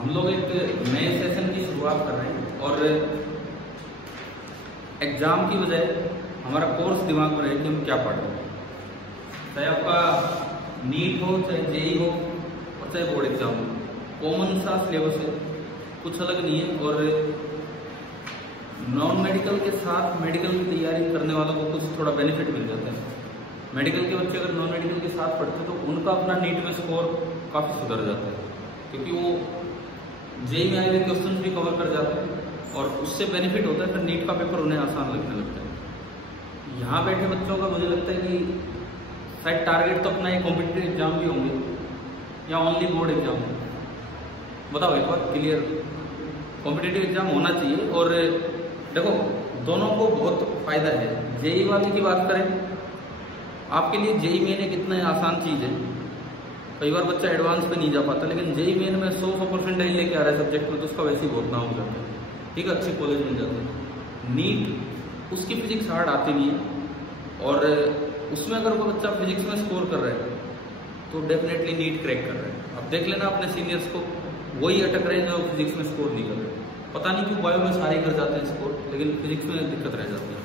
हम लोग एक नए सेशन की शुरुआत कर रहे हैं और एग्जाम की बजाय हमारा कोर्स दिमाग में रहे कि हम क्या पढ़ रहे हैं। चाहे आपका नीट हो, चाहे जेई हो और चाहे बोर्ड एग्जाम हो, कॉमन सा सिलेबस है, कुछ अलग नहीं है। और नॉन मेडिकल के साथ मेडिकल की तैयारी करने वालों को कुछ थोड़ा बेनिफिट मिल जाता है। मेडिकल के बच्चे अगर नॉन मेडिकल के साथ पढ़ते तो उनका अपना नीट में स्कोर काफ़ी सुधर जाता है, क्योंकि वो जेई में आए हुए क्वेश्चन भी कवर कर जाते हैं और उससे बेनिफिट होता है। फिर नीट का पेपर उन्हें आसान लगने लगता है। यहाँ बैठे बच्चों का मुझे लगता है कि शायद टारगेट तो अपना ये कॉम्पिटिटिव एग्जाम भी होंगे या ओनली बोर्ड एग्जाम। बताओ एक बार क्लियर, कॉम्पिटिटिव एग्जाम होना चाहिए। और देखो दोनों को बहुत फायदा है। जेई वाले की बात करें, आपके लिए जेई मेन एक इतना आसान चीज़ है। कई बार बच्चा एडवांस पे नहीं जा पाता, लेकिन जेई मेन में 100% लेके आ रहा है सब्जेक्ट में, तो उसका वैसे ही बहुत नाम हो जाता है, ठीक है, अच्छे कॉलेज मिल जाते हैं। नीट उसकी फिजिक्स हार्ड आती नहीं है और उसमें अगर कोई बच्चा फिजिक्स में स्कोर कर रहा है तो डेफिनेटली नीट क्रैक कर रहा है। अब देख लेना अपने सीनियर्स को, वही अटक रहे हैं जो फिजिक्स में स्कोर नहीं कर रहे। पता नहीं क्यों बायो में सारे कर जाते हैं स्कोर, लेकिन फिजिक्स में दिक्कत रह जाती है।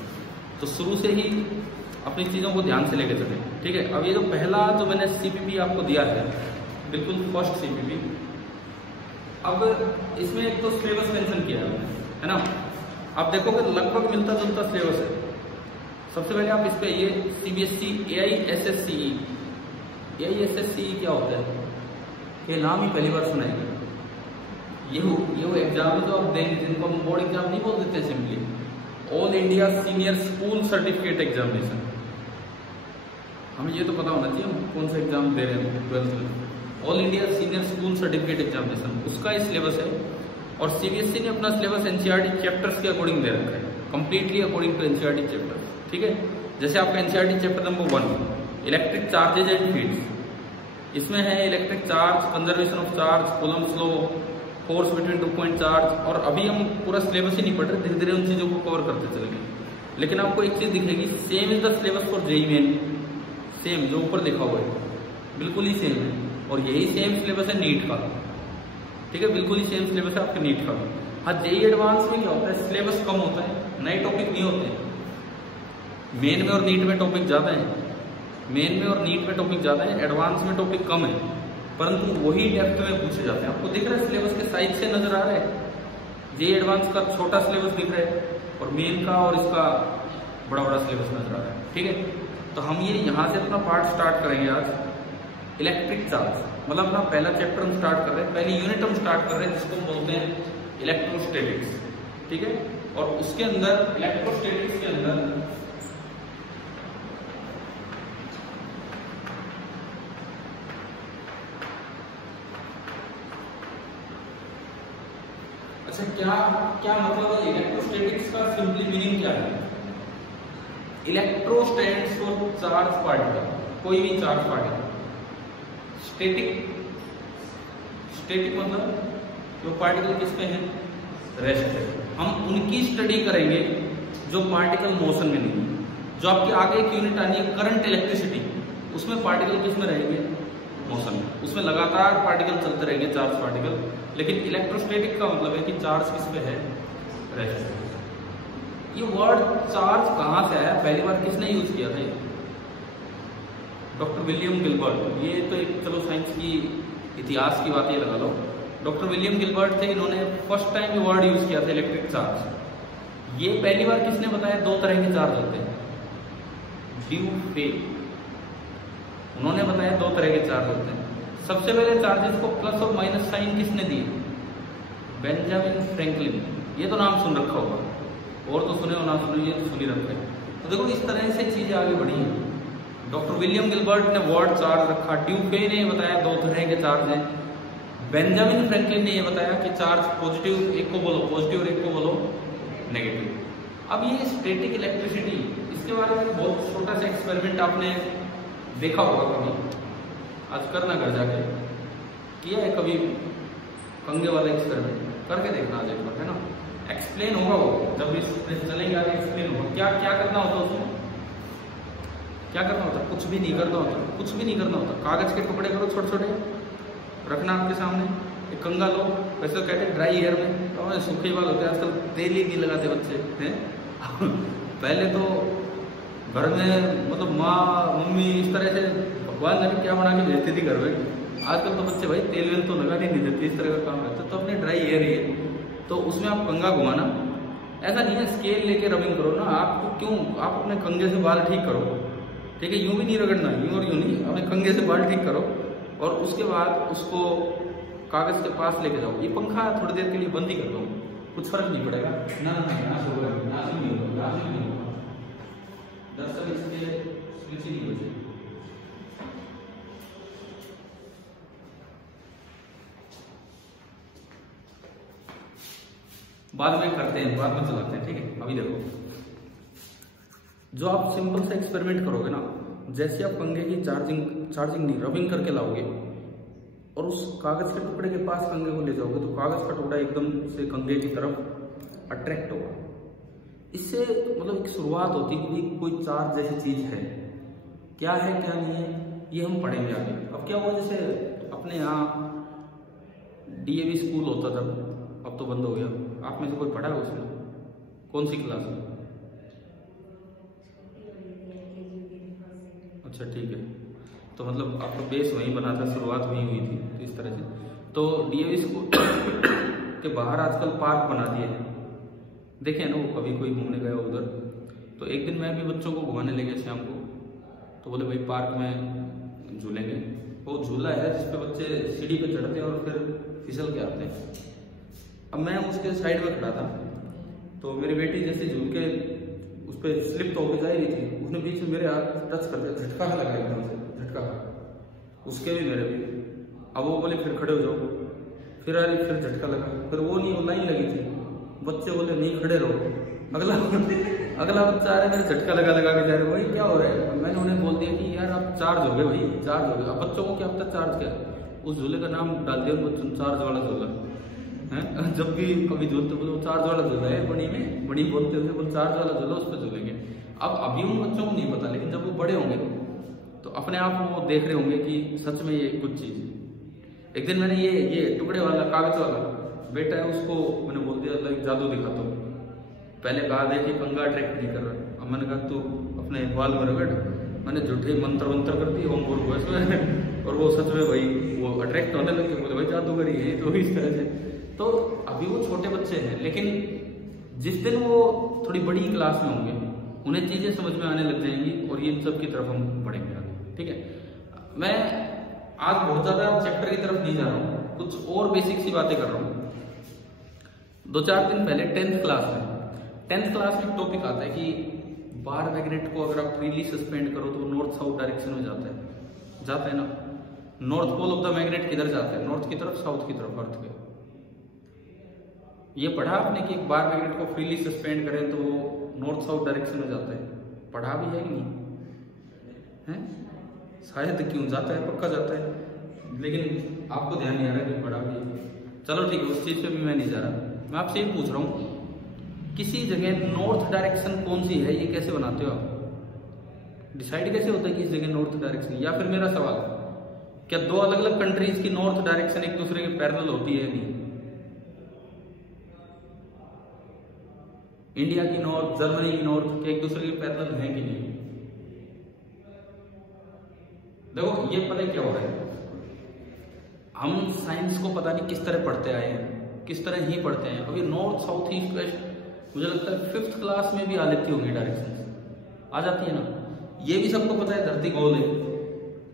तो शुरू से ही अपनी चीज़ों को ध्यान से लेके चलें, ठीक है। अब ये जो पहला जो मैंने सीपीपी आपको दिया है, बिल्कुल फर्स्ट सीपीपी, अब इसमें एक तो सिलेबस मेंशन किया है ना। आप देखोगे लगभग मिलता जुलता सिलेबस है। सबसे पहले आप इस पे ये सीबीएसई AISSCE क्या होता है, ये नाम ही पहली बार सुनाएंगे। ये वो एग्जाम है जो आप देंगे, जिनको हम बोर्ड एग्जाम नहीं बोल देते simply, all India senior school certificate examination. हमें ये तो पता होना चाहिए हम कौन सा एग्जाम दे रहे हैं 12th में। All India senior school certificate examination, उसका ये सिलेबस है। और सीबीएसई ने अपना सिलेबस एनसीईआरटी चैप्टर्स के अकॉर्डिंग दे रखा है, completely according to NCERT chapters, ठीक है। जैसे आपका NCERT chapter number 1 electric charges and fields, इसमें है electric charge, conservation of charge, Coulomb's law, force between 2 point charge. और अभी हम पूरा सिलेबस ही नहीं पढ़ रहे, धीरे धीरे उन चीज़ों को कवर करते चलेंगे। लेकिन आपको एक चीज़ दिखेगी, same is the syllabus for JEE Main, same जो ऊपर लिखा हुआ है बिल्कुल ही सेम है। और यही सेम सिलेबस है नीट का, ठीक है, बिल्कुल ही सेम सिलेबस है आपके नीट का। हाँ, जेई एडवांस में क्या होता है, सिलेबस कम होता है, नए टॉपिक नहीं होते। मेन में और नीट में टॉपिक ज़्यादा है, मेन में और नीट में टॉपिक ज़्यादा है, एडवांस में टॉपिक कम है, परंतु वही डेप्थ में पूछे जाते हैं। आपको दिख रहा है सिलेबस के साइज से नजर आ रहा है, जेई एडवांस का छोटा सिलेबस दिख रहा है और मेन का और इसका बड़ा बड़ा सिलेबस नजर आ रहा है, ठीक है। तो हम ये यहाँ से अपना पार्ट स्टार्ट करेंगे आज। इलेक्ट्रिक चार्ज मतलब अपना पहला चैप्टर हम स्टार्ट कर रहे हैं, पहली यूनिट हम स्टार्ट कर रहे हैं, जिसको हम बोलते हैं इलेक्ट्रोस्टैटिक्स, ठीक है। और उसके अंदर इलेक्ट्रोस्टैटिक्स के अंदर अच्छा क्या मतलब है इलेक्ट्रोस्टैटिक्स का सिंपली मीनिंग क्या है। Electro stands for charge particle, कोई भी चार्ज पार्टिकल। स्टैटिक मतलब जो पार्टिकल किस पे है, रेस्ट पे। हम उनकी स्टडी करेंगे जो पार्टिकल मोशन में नहीं। जो आपकी आगे एक यूनिट आनी है करंट इलेक्ट्रिसिटी, उसमें पार्टिकल किस में रहेंगे, मोशन में। उसमें लगातार पार्टिकल चलते रहेंगे, चार्ज पार्टिकल। लेकिन इलेक्ट्रोस्टैटिक का मतलब है कि चार्ज किस पे है, रेस्ट पे। ये वर्ड चार्ज कहाँ से आया, पहली बार किसने यूज किया था, डॉक्टर विलियम गिलबर्ट। ये तो एक चलो साइंस की इतिहास की बात ये लगा लो, डॉक्टर विलियम गिलबर्ट थे, इन्होंने फर्स्ट टाइम ये वर्ड यूज किया था इलेक्ट्रिक चार्ज। ये पहली बार किसने बताया, 2 तरह के चार्ज होते हैं, ड्यू पे, उन्होंने बताया 2 तरह के चार्ज होते हैं। सबसे पहले चार्जेस को प्लस और माइनस साइन किसने दिए, बेंजामिन फ्रैंकलिन। ये तो नाम सुन रखा होगा, और तो सुने हो ना सुने, ये तो सुन ही रखा है। तो देखो इस तरह से चीजें आगे बढ़ी हैं। डॉक्टर विलियम गिलबर्ट ने वर्ड चार्ज रखा, ड्यूपे ने बताया 2 तरह के चार्ज हैं, बेंजामिन फ्रैंकलिन ने ये बताया कि चार्ज पॉजिटिव एक को बोलो पॉजिटिव और एक को बोलो नेगेटिव। अब ये स्टैटिक इलेक्ट्रिसिटी, इसके बारे में बहुत छोटा सा एक्सपेरिमेंट आपने देखा होगा कभी, आज करना घर जाके, किया है कभी कंगे वाला एक्सपेरिमेंट, करके देखना आज एक बार, है ना। एक्सप्लेन होगा वो, जब इस चलेंगे आगे एक्सप्लेन होगा क्या क्या करना होता है उसमें। क्या करना होता है, कुछ भी नहीं करना होता, कुछ भी नहीं करना होता। कागज के टुकड़े करो छोटे छोटे, रखना आपके सामने, एक कंगा लो, वैसे तो कहते हैं ड्राई हेयर में, तो सूखे बाल होते हैं, आजकल तेल ही नहीं लगाते बच्चे हैं। पहले तो घर में मतलब माँ मम्मी इस तरह से भगवान जाने क्या बना के भेजती थी घर में। आजकल तो बच्चे भाई तेल वेल तो लगा नहीं देते, इस तरह का काम रहता है। तो अपने ड्राई हेयर ही है, तो उसमें आप कंगा घुमाना, ऐसा नहीं है स्केल लेके रबिंग करो ना, आपको क्यों, आप अपने कंगे से बाल ठीक करो, ठीक है, यूं भी नहीं रगड़ना, यूं और यूं नहीं, अपने कंगे से बाल ठीक करो और उसके बाद उसको कागज के पास लेके जाओ। ये पंखा थोड़ी देर के लिए बंद ही कर दो, कुछ फर्क नहीं पड़ेगा। ना दरअसल इसके स्विच ही नहीं बचे। बाद में करते हैं, बाद में चलाते हैं, ठीक है। अभी देखो, जो आप सिंपल से एक्सपेरिमेंट करोगे ना, जैसे आप कंगे की चार्जिंग नहीं रबिंग करके लाओगे और उस कागज के टुकड़े के पास कंगे को ले जाओगे, तो कागज का टुकड़ा एकदम से कंगे की तरफ अट्रैक्ट होगा। इससे मतलब एक शुरुआत होती है कि कोई चार्ज जैसी चीज है, क्या है क्या नहीं है ये हम पढ़ेंगे आगे। अब क्या हुआ, जैसे अपने यहाँ DAV स्कूल होता था, अब तो बंद हो गया, आप में से कोई पढ़ा है उसमें? कौन सी क्लास में? अच्छा ठीक है, तो मतलब आपका बेस वहीं बना था, शुरुआत वहीं हुई थी, तो इस तरह से। तो DAV स्कूल के बाहर आजकल पार्क बना दिए हैं, देखे ना, वो कभी कोई घूमने गया उधर, तो एक दिन मैं भी बच्चों को घुमाने ले गया शाम को, तो बोले भाई पार्क में झूलेंगे। वो झूला है जिसपे बच्चे सीढ़ी पे चढ़ते हैं और फिर फिसल के आते हैं। अब मैं उसके साइड में खड़ा था, तो मेरी बेटी जैसे झूल के उस पर स्लिप तो होकर जा रही थी, उसने बीच में मेरे हाथ टच कर दिया, झटका लगा एकदम से, झटका, उसके भी मेरे भी। अब वो बोले फिर खड़े हो जाओ, फिर आ रही, फिर झटका लगा, फिर वो नहीं, वो लाइन लगी थी, बच्चे बोले नहीं खड़े रहो, अगला बच्चा आ रहा है, मेरे झटका लगा के जा रहे, भाई क्या हो रहा है। मैंने उन्हें बोल दिया कि यार आप चार्ज हो गए, भाई चार्ज हो गए। अब बच्चों को क्या पता चार्ज क्या है, उस झूले का नाम डाल दिया बच्चों, चार्ज वाला झूला है। जब भी कभी झूलते बोले वो चार्ज वाला झूला है, बड़ी बोलते हुए बोल चार्ज वाला झूला, उस पर झूलेंगे। अब अभी उन बच्चों को नहीं पता, लेकिन जब वो बड़े होंगे तो अपने आप वो देख रहे होंगे कि सच में ये कुछ चीज है। एक दिन मैंने ये टुकड़े वाला कागज वाला बेटा है, उसको मैंने बोल दिया लाइक जादू दिखाता हूँ। पहले कहा देखिए कंगा अट्रैक्ट नहीं कर रहा, अब मैंने कहा तू अपने बाल में रगड़, मैंने झूठे मंत्र कर दी ओम बोल इसमें, और वो सच में भाई वो अट्रैक्ट होने लगे, बोले भाई जादूगरी है तो इस तरह से। तो अभी वो छोटे बच्चे हैं, लेकिन जिस दिन वो थोड़ी बड़ी क्लास में होंगे उन्हें चीजें समझ में आने लग जाएंगी और ये सब की तरफ हम बढ़ेंगे आगे, ठीक है। मैं आज बहुत ज्यादा चैप्टर की तरफ नहीं जा रहा हूँ, कुछ और बेसिक सी बातें कर रहा हूँ। 2-4 दिन पहले 10th क्लास में टॉपिक आता है कि बार मैग्नेट को अगर आप फ्रीली सस्पेंड करो तो नॉर्थ साउथ डायरेक्शन में जाता है ना। North pole of the magnet किधर जाता है, नॉर्थ की तरफ, साउथ की तरफ, अर्थ के। ये पढ़ा आपने कि एक बार मैग्नेट को फ्रीली सस्पेंड करें तो वो नॉर्थ साउथ डायरेक्शन में जाता है, पढ़ा भी है कि नहीं है? शायद क्यों जाता है, पक्का जाता है, लेकिन आपको ध्यान नहीं आ रहा है कि पढ़ा भी है। चलो ठीक है, उस चीज पे भी मैं नहीं जा रहा, मैं आपसे ये पूछ रहा हूँ किसी जगह नॉर्थ डायरेक्शन कौन सी है, ये कैसे बनाते हो आप? डिसाइड कैसे होता है कि इस जगह नॉर्थ डायरेक्शन? या फिर मेरा सवाल, क्या 2 अलग अलग कंट्रीज की नॉर्थ डायरेक्शन एक दूसरे के पैरेलल होती है? नहीं। इंडिया की नॉर्थ, जर्मनी की नॉर्थ, क्या एक दूसरे के पैरेलल है कि नहीं? देखो ये पता क्या हो रहा है, हम साइंस को पता नहीं किस तरह पढ़ते आए हैं, किस तरह ही पढ़ते हैं। अभी नॉर्थ साउथ ईस्ट वेस्ट मुझे लगता है 5th क्लास में भी आ लेती होंगी, डायरेक्शन आ जाती है ना। ये भी सबको पता है धरती गोल है,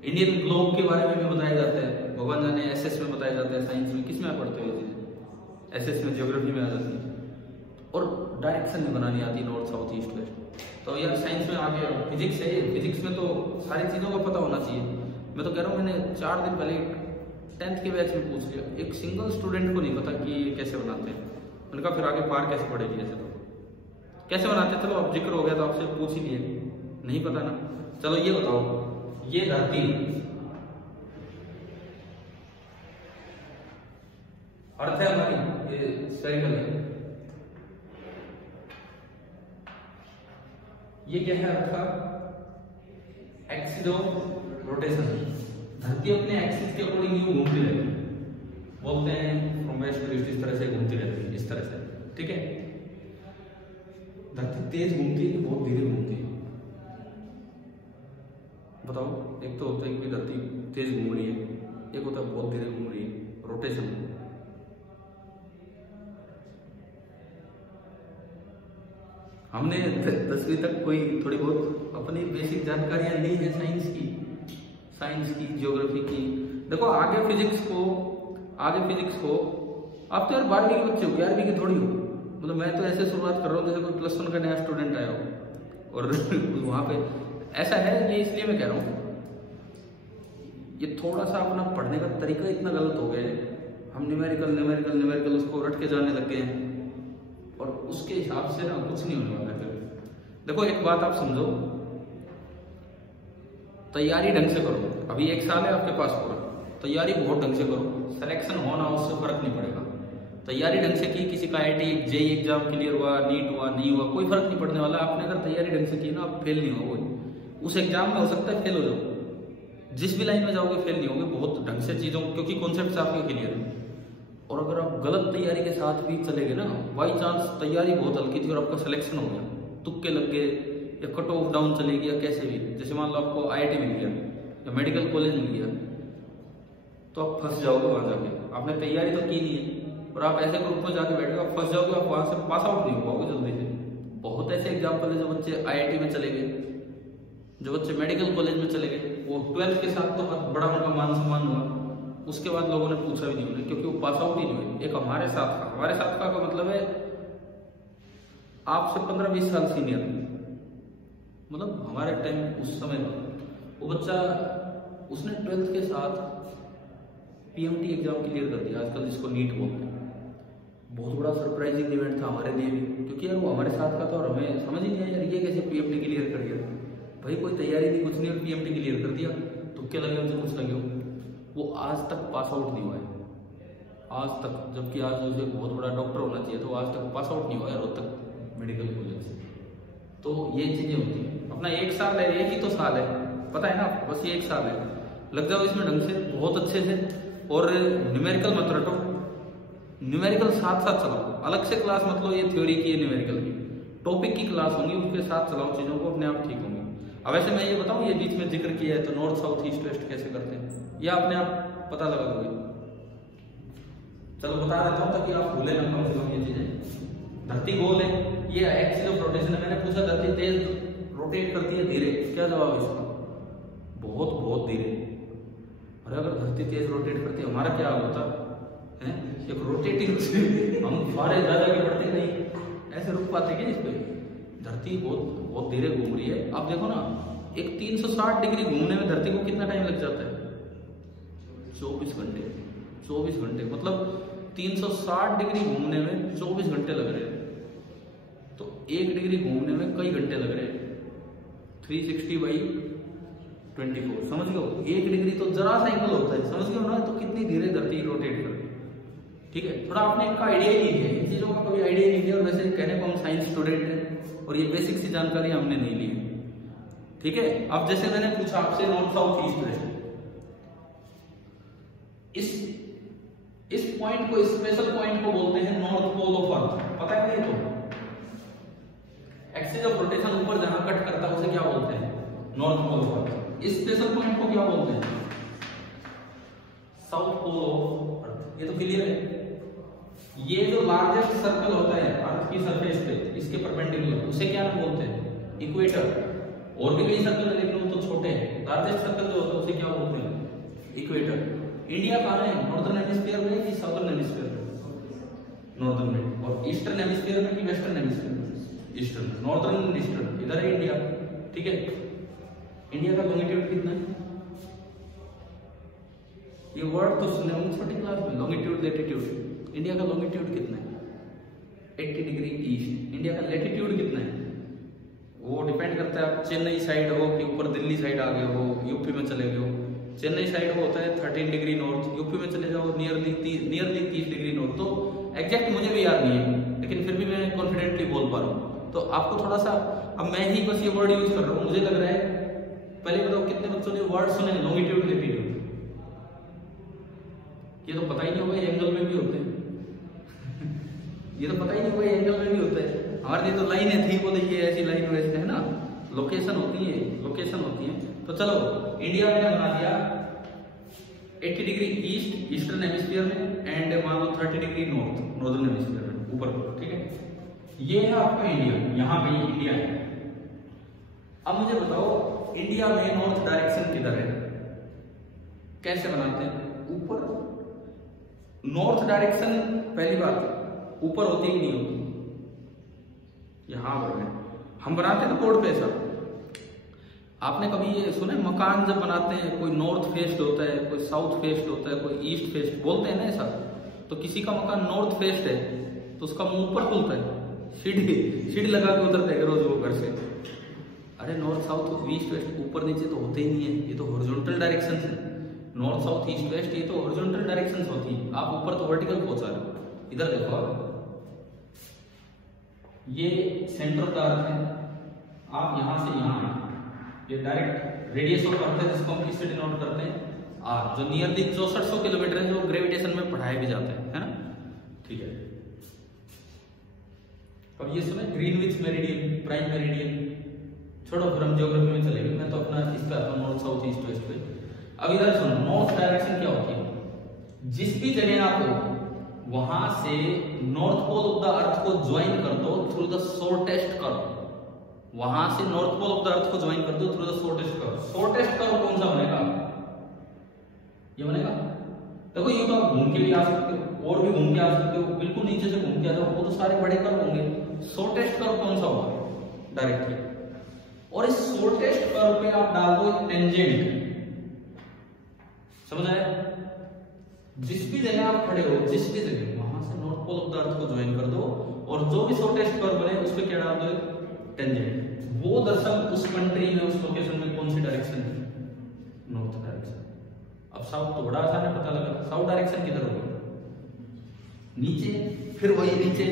इंडियन ग्लोब के बारे में भी बताया जाता है, भगवान जाने SS में बताया जाता है, साइंस में किस में पढ़ते हो चीजें? SS में, ज्योग्राफी में आ जाती है। और डायरेक्शन में बनानी आती है नॉर्थ साउथ ईस्ट वेस्ट। तो यार साइंस में आ गया, फिजिक्स है, फिजिक्स में तो सारी चीजों का पता होना चाहिए। मैं तो कह रहा हूँ, मैंने 4 दिन पहले 10th के बैच में पूछ लिया, एक सिंगल स्टूडेंट को नहीं पता कि ये कैसे बनाते हैं। मैंने कहा फिर आगे पार कैसे पढ़ेगी, ऐसे तो कैसे बनाते? चलो अब जिक्र हो गया तो आपसे पूछ ही लिए, नहीं पता ना। चलो ये बताओ, ये धरती अर्थ है हमारी, ये स्फेरिकल है, ये क्या है अर्थ का? Axis of rotation. धरती अपने एक्सिस के अकॉर्डिंग यूं घूमती रहती है, बोलते हैं फ्रॉम वेस्ट टू ईस्ट, इस तरह से घूमती रहती है, इस तरह से, ठीक है। धरती तेज घूमती है कि बहुत धीरे घूमती है? बताओ। एक तो होता है कि धरती तेज घूम रही है, एक होता है बहुत धीरे घूम रही है, रोटेशन। हमने 10वीं तक कोई थोड़ी बहुत अपनी बेसिक जानकारियां ली है साइंस की, ज्योग्राफी की। देखो आगे फिजिक्स को आप तो यार 12वीं के बच्चे हो, 11वीं के थोड़ी हो। मतलब मैं तो ऐसे शुरुआत कर रहा हूँ जैसे कोई +1 का नया स्टूडेंट आया हो, और वहां पे ऐसा है। ये इसलिए मैं कह रहा हूँ, ये थोड़ा सा अपना पढ़ने का तरीका इतना गलत हो गया है। हम न्यूमेरिकल उसको रट के जाने लग गए हैं, और उसके हिसाब से ना कुछ नहीं होने वाला फिर। देखो एक बात आप समझो, तैयारी ढंग से करो। अभी 1 साल है आपके पास पूरा, तैयारी बहुत ढंग से करो। सिलेक्शन होना उससे फर्क नहीं पड़ेगा। तैयारी ढंग से की, किसी का IIT JEE एग्जाम क्लियर हुआ, नीट हुआ, नहीं हुआ, कोई फर्क नहीं पड़ने वाला। आपने अगर तैयारी ढंग से की ना, आप फेल नहीं होगे। उस एग्जाम में हो सकता है फेल हो जाओ, जिस भी लाइन में जाओगे फेल नहीं होगे, बहुत ढंग से चीजों, क्योंकि कॉन्सेप्ट आपके क्लियर है। और अगर आप गलत तैयारी के साथ भी चले गए ना, बाई चांस तैयारी बहुत हल्की थी और आपका सिलेक्शन हो गया, तुक्के लग गए या कट ऑफ डाउन चले गया, कैसे भी, जैसे मान लो आपको IIT मिल गया या मेडिकल कॉलेज मिल गया, तो आप फंस जाओगे वहां जाके। आपने तैयारी तो की नहीं है और आप ऐसे ग्रुप में जाके बैठे, आप फंस जाओगे, आप वहां से पास आउट नहीं हो पाओगे जल्दी से। बहुत ऐसे एग्जाम्पल है, जो बच्चे IIT में चले गए, जो बच्चे मेडिकल कॉलेज में चले गए, वो 12th के साथ तो बड़ा उनका मान सम्मान हुआ, उसके बाद लोगों ने पूछा भी नहीं उन्हें, क्योंकि वो पास आउट ही नहीं हुए। एक हमारे साथ का मतलब है आपसे 15-20 साल सीनियर। मतलब हमारे टाइम उस समय वो बच्चा, उसने 12th के साथ PMT एग्जाम क्लियर कर दिया, आजकल जिसको नीट बोलते हैं। बहुत बड़ा सरप्राइजिंग इवेंट था हमारे लिए भी, क्योंकि यार वो हमारे साथ का था और हमें समझ ही नहीं आया यार ये कैसे PMT क्लियर कर दिया। भाई कोई तैयारी नहीं, कुछ नहीं, और PMT क्लियर कर दिया, तुक्के लगे उनसे कुछ लगे हो। वो आज तक पास आउट नहीं हुआ है, आज तक। जबकि आज उसे बहुत बड़ा डॉक्टर होना चाहिए, तो आज तक पास आउट नहीं हुआ है रोहतक मेडिकल कॉलेज से। तो ये चीजें होती हैं। अपना 1 साल है, एक ही तो साल है, पता है ना, बस ये 1 साल है, लग जाओ इसमें ढंग से, बहुत अच्छे से। और न्यूमेरिकल मत रटो, न्यूमेरिकल साथ साथ चलाओ, अलग से क्लास मत लो ये थ्योरी की, न्यूमेरिकल की टॉपिक की क्लास होंगी, उसके साथ चलाओ चीजों को, अपने आप ठीक होंगे। अब वैसे मैं ये बताऊं, ये बीच में जिक्र किया है, तो नॉर्थ साउथ ईस्ट वेस्ट कैसे करते हैं, या अपने आप पता लगा दोगे? चलो बता देता हूँ ताकि आप भूले ना कम से कम ये चीजें। धरती गोल है, ये एक्सिस ऑफ रोटेशन है। मैंने पूछा धरती तेज रोटेट करती है धीरे, क्या जवाब है इसका? बहुत धीरे। अरे अगर धरती तेज रोटेट करती है, हमारा क्या हाल होता है? एक रोटेटिंग हम सारे ज्यादा के पड़ते नहीं, ऐसे रुक पाते क्या इस पे? धरती बहुत धीरे घूम रही है। आप देखो ना, एक 360 डिग्री घूमने में धरती को कितना टाइम लग जाता है? 24 घंटे। 24 घंटे मतलब 360 डिग्री घूमने में 24 घंटे लग रहे हैं। तो 1 डिग्री घूमने में कई घंटे लग रहे हैं, 360/24। समझ लो 1 डिग्री तो जरा सा एंगल होता है, समझ लो ना, तो कितनी धीरे धरती रोटेट करती है। ठीक है, थोड़ा आपने इनका आइडिया ही नहीं है, इन चीजों का कभी आइडिया नहीं है। और वैसे कहने को हम साइंस स्टूडेंट हैं और ये बेसिक सी जानकारी हमने नहीं ली है। ठीक है, अब जैसे मैंने पूछा आपसे नॉर्थ साउथ ईस्ट वेस्ट, इस पॉइंट को, स्पेशल पॉइंट को बोलते हैं नॉर्थ पोल ऑफ अर्थ। पता है नहीं? तो एक्सिस ऑफ रोटेशन ऊपर जहां कट करता है उसे क्या बोलते हैं? North pole of earth. Special point को क्या बोलते हैं? South pole of earth. ये तो क्लियर है। ये जो लार्जेस्ट सर्कल होता है अर्थ की सरफेस पे, इसके परपेंडिकुलर, उसे क्या नाम बोलते हैं? इक्वेटर। और भी कई सर्कल है लेकिन वो तो छोटे हैं। लार्जेस्ट सर्कल जो होता है उसे क्या बोलते हैं? इक्वेटर। इंडिया कहाँ है? नॉर्दर्न हेमिस्फीयर में कि साउदर्न हेमिस्फीयर में? नॉर्दर्न में। और ईस्टर्न हेमिस्फीयर में कि वेस्टर्न हेमिस्फीयर में? ईस्टर्न। नॉर्दर्न ईस्टर्न इधर है इंडिया। ठीक है, इंडिया का लॉन्गिट्यूड कितना है? ये वर्ड तो सुने होंगे छोटी क्लास में, लॉन्गिट्यूड लैटिट्यूड। इंडिया का लॉन्गिट्यूड कितना है? 80 डिग्री ईस्ट। इंडिया का लैटिट्यूड कितना है? वो डिपेंड करता है आप चेन्नई साइड हो कि ऊपर दिल्ली साइड आ गए हो, यूपी में चले गए हो। चेन्नई साइड वो होता है 13 डिग्री नॉर्थ, यूपी में चले जाओ नियरली 30 डिग्री नॉर्थ। तो एग्जैक्ट मुझे भी याद नहीं है, लेकिन फिर भी मैं कॉन्फिडेंटली बोल पा रहा हूँ। तो आपको थोड़ा सा, अब मैं ही बस ये वर्ड यूज कर रहा हूँ, मुझे लग रहा है। पहले बताओ कितने बच्चों ने वर्ड सुने लॉन्गिट्यूड लैटिट्यूड? ये तो पता ही नहीं होगा एंगल में भी होते हैं ये तो पता ही नहीं होगा एंगल में भी होता है। हमारे लिए तो लाइनें थी, बोले ये ऐसी लाइन वैसे है ना, लोकेशन होती है, लोकेशन होती है। तो चलो इंडिया ने बना दिया 80 डिग्री ईस्ट ईस्टर्न हेमिस्फीयर में एंड मान लो 30 डिग्री नॉर्थ नॉर्दर्न हेमिस्फीयर में ऊपर, ठीक है। ये है आपका इंडिया, यहाँ पे इंडिया है। अब मुझे बताओ इंडिया में नॉर्थ डायरेक्शन किधर है, कैसे बनाते हैं? ऊपर नॉर्थ डायरेक्शन पहली बात ऊपर होती कि नहीं होती? यहां पर है हम बनाते हैं ना बोर्ड पे सब। आपने कभी ये सुना है मकान जब बनाते हैं कोई नॉर्थ फेस्ड होता है, कोई साउथ फेस्ड होता है, कोई ईस्ट फेस्ड, बोलते हैं ना ऐसा। तो किसी का मकान नॉर्थ फेस्ड है तो उसका मुंह ऊपर खुलता है, सीढ़ी लगा के उतरते हैं रोज वो घर से। अरे नॉर्थ साउथ ईस्ट वेस्ट ऊपर नीचे तो होते ही नहीं है, ये तो हॉरिजॉन्टल डायरेक्शन है। नॉर्थ साउथ ईस्ट वेस्ट ये तो हॉरिजॉन्टल डायरेक्शंस होती है, आप ऊपर तो वर्टिकल पहुंचा रहे हो। इधर देखो ये सेंटर का अर्थ है, आप यहां से यहां आए, ये डायरेक्ट रेडियस ऑफ अर्थ है जिसको हम किससे डिनोट करते हैं? आर, जो नियरली 6400 किलोमीटर है, जो ग्रेविटेशन में पढ़ाए भी जाते हैं, है ना, ठीक है। अब ये सुने ग्रीनविच मेरिडियन, प्राइम मेरिडियन, छोड़ो फिर हम ज्योग्राफी में चलेंगे, मैं तो अपना इस पे आता हूँ नॉर्थ साउथ ईस्ट वेस्ट पे। अब इधर सुनो नॉर्थ डायरेक्शन क्या होती है? जिस भी जगह आप हो वहां से north pole of the earth को ज्वाइन कर दो थ्रू द शॉर्टेस्ट कर्व। वहां से north pole of the earth को ज्वाइन कर दो through the shortest curve. Shortest curve कौन सा बनेगा? ये बनेगा। देखो ये तो आप घूम के भी आ सकते हो और भी घूम के आ सकते हो, बिल्कुल नीचे से घूम के आ जाओ, वो तो सारे बड़े कर्व होंगे। शॉर्टेस्ट कर्व कौन सा होगा? डायरेक्टली। और इस शॉर्टेस्ट कर्व पे आप डाल दो टेंजेंट, समझ आया? जिस भी जगह आप खड़े हो, जिस भी जगह, वहां से north pole of the earth को ज्वाइन कर दो और जो भी शॉर्टेस्ट कर्व बने उस पे क्या डाल दो? टेंजेंट। वो दरअसल उस कंट्री में, उस लोकेशन में कौन सी डायरेक्शन है? North direction. अब साउथ तो बड़ा आसान है पता लगा, साउथ डायरेक्शन किधर होगी? नीचे। फिर वही नीचे,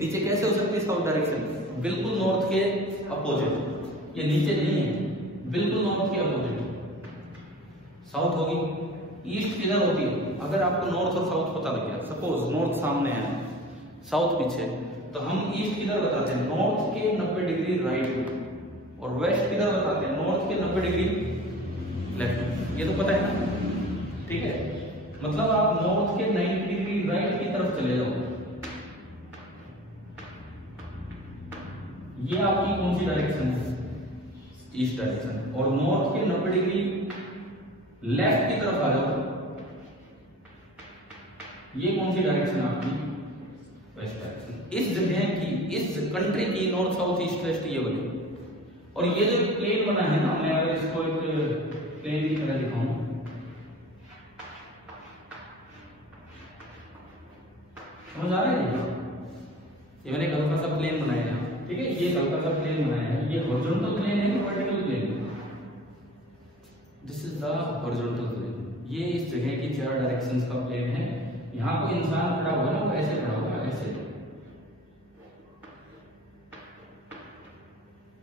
नीचे कैसे हो सकती है साउथ डायरेक्शन? बिल्कुल नॉर्थ के अपोजिट। ये नीचे नहीं है, बिल्कुल नॉर्थ के अपोजिट साउथ होगी। ईस्ट किधर होती है? अगर आपको नॉर्थ और साउथ पता लग गया, सपोज नॉर्थ सामने है, साउथ पीछे, तो हम ईस्ट किधर बताते हैं? नॉर्थ के 90 डिग्री राइट, और वेस्ट किधर बताते हैं? नॉर्थ के 90 डिग्री लेफ्ट। ये तो पता है ना, ठीक है। मतलब आप नॉर्थ के 90 डिग्री राइट की तरफ चले जाओ, ये आपकी कौन सी डायरेक्शन है? East direction. और नॉर्थ के 90 डिग्री लेफ्ट की तरफ आ जाओ, ये कौन सी डायरेक्शन है आपकी? West direction. इस जगह की, इस कंट्री की नॉर्थ साउथ ईस्ट वेस्ट ये बनी। और ये जो प्लेन बना है ना, मैं अगर इसको एक प्लेन की तरह दिखाऊं, समझ आ रहा है? ये मैंने एक हल्का सा प्लेन बनाया है, ठीक है। ये हल्का सा प्लेन बनाया है, ये हॉरिजॉन्टल प्लेन है, vertical plane. This is the horizontal plane. ये इस जगह की 4 डायरेक्शंस का प्लेन है। यहाँ कोई इंसान खड़ा हुआ ना, वो ऐसे खड़ा होगा, ऐसे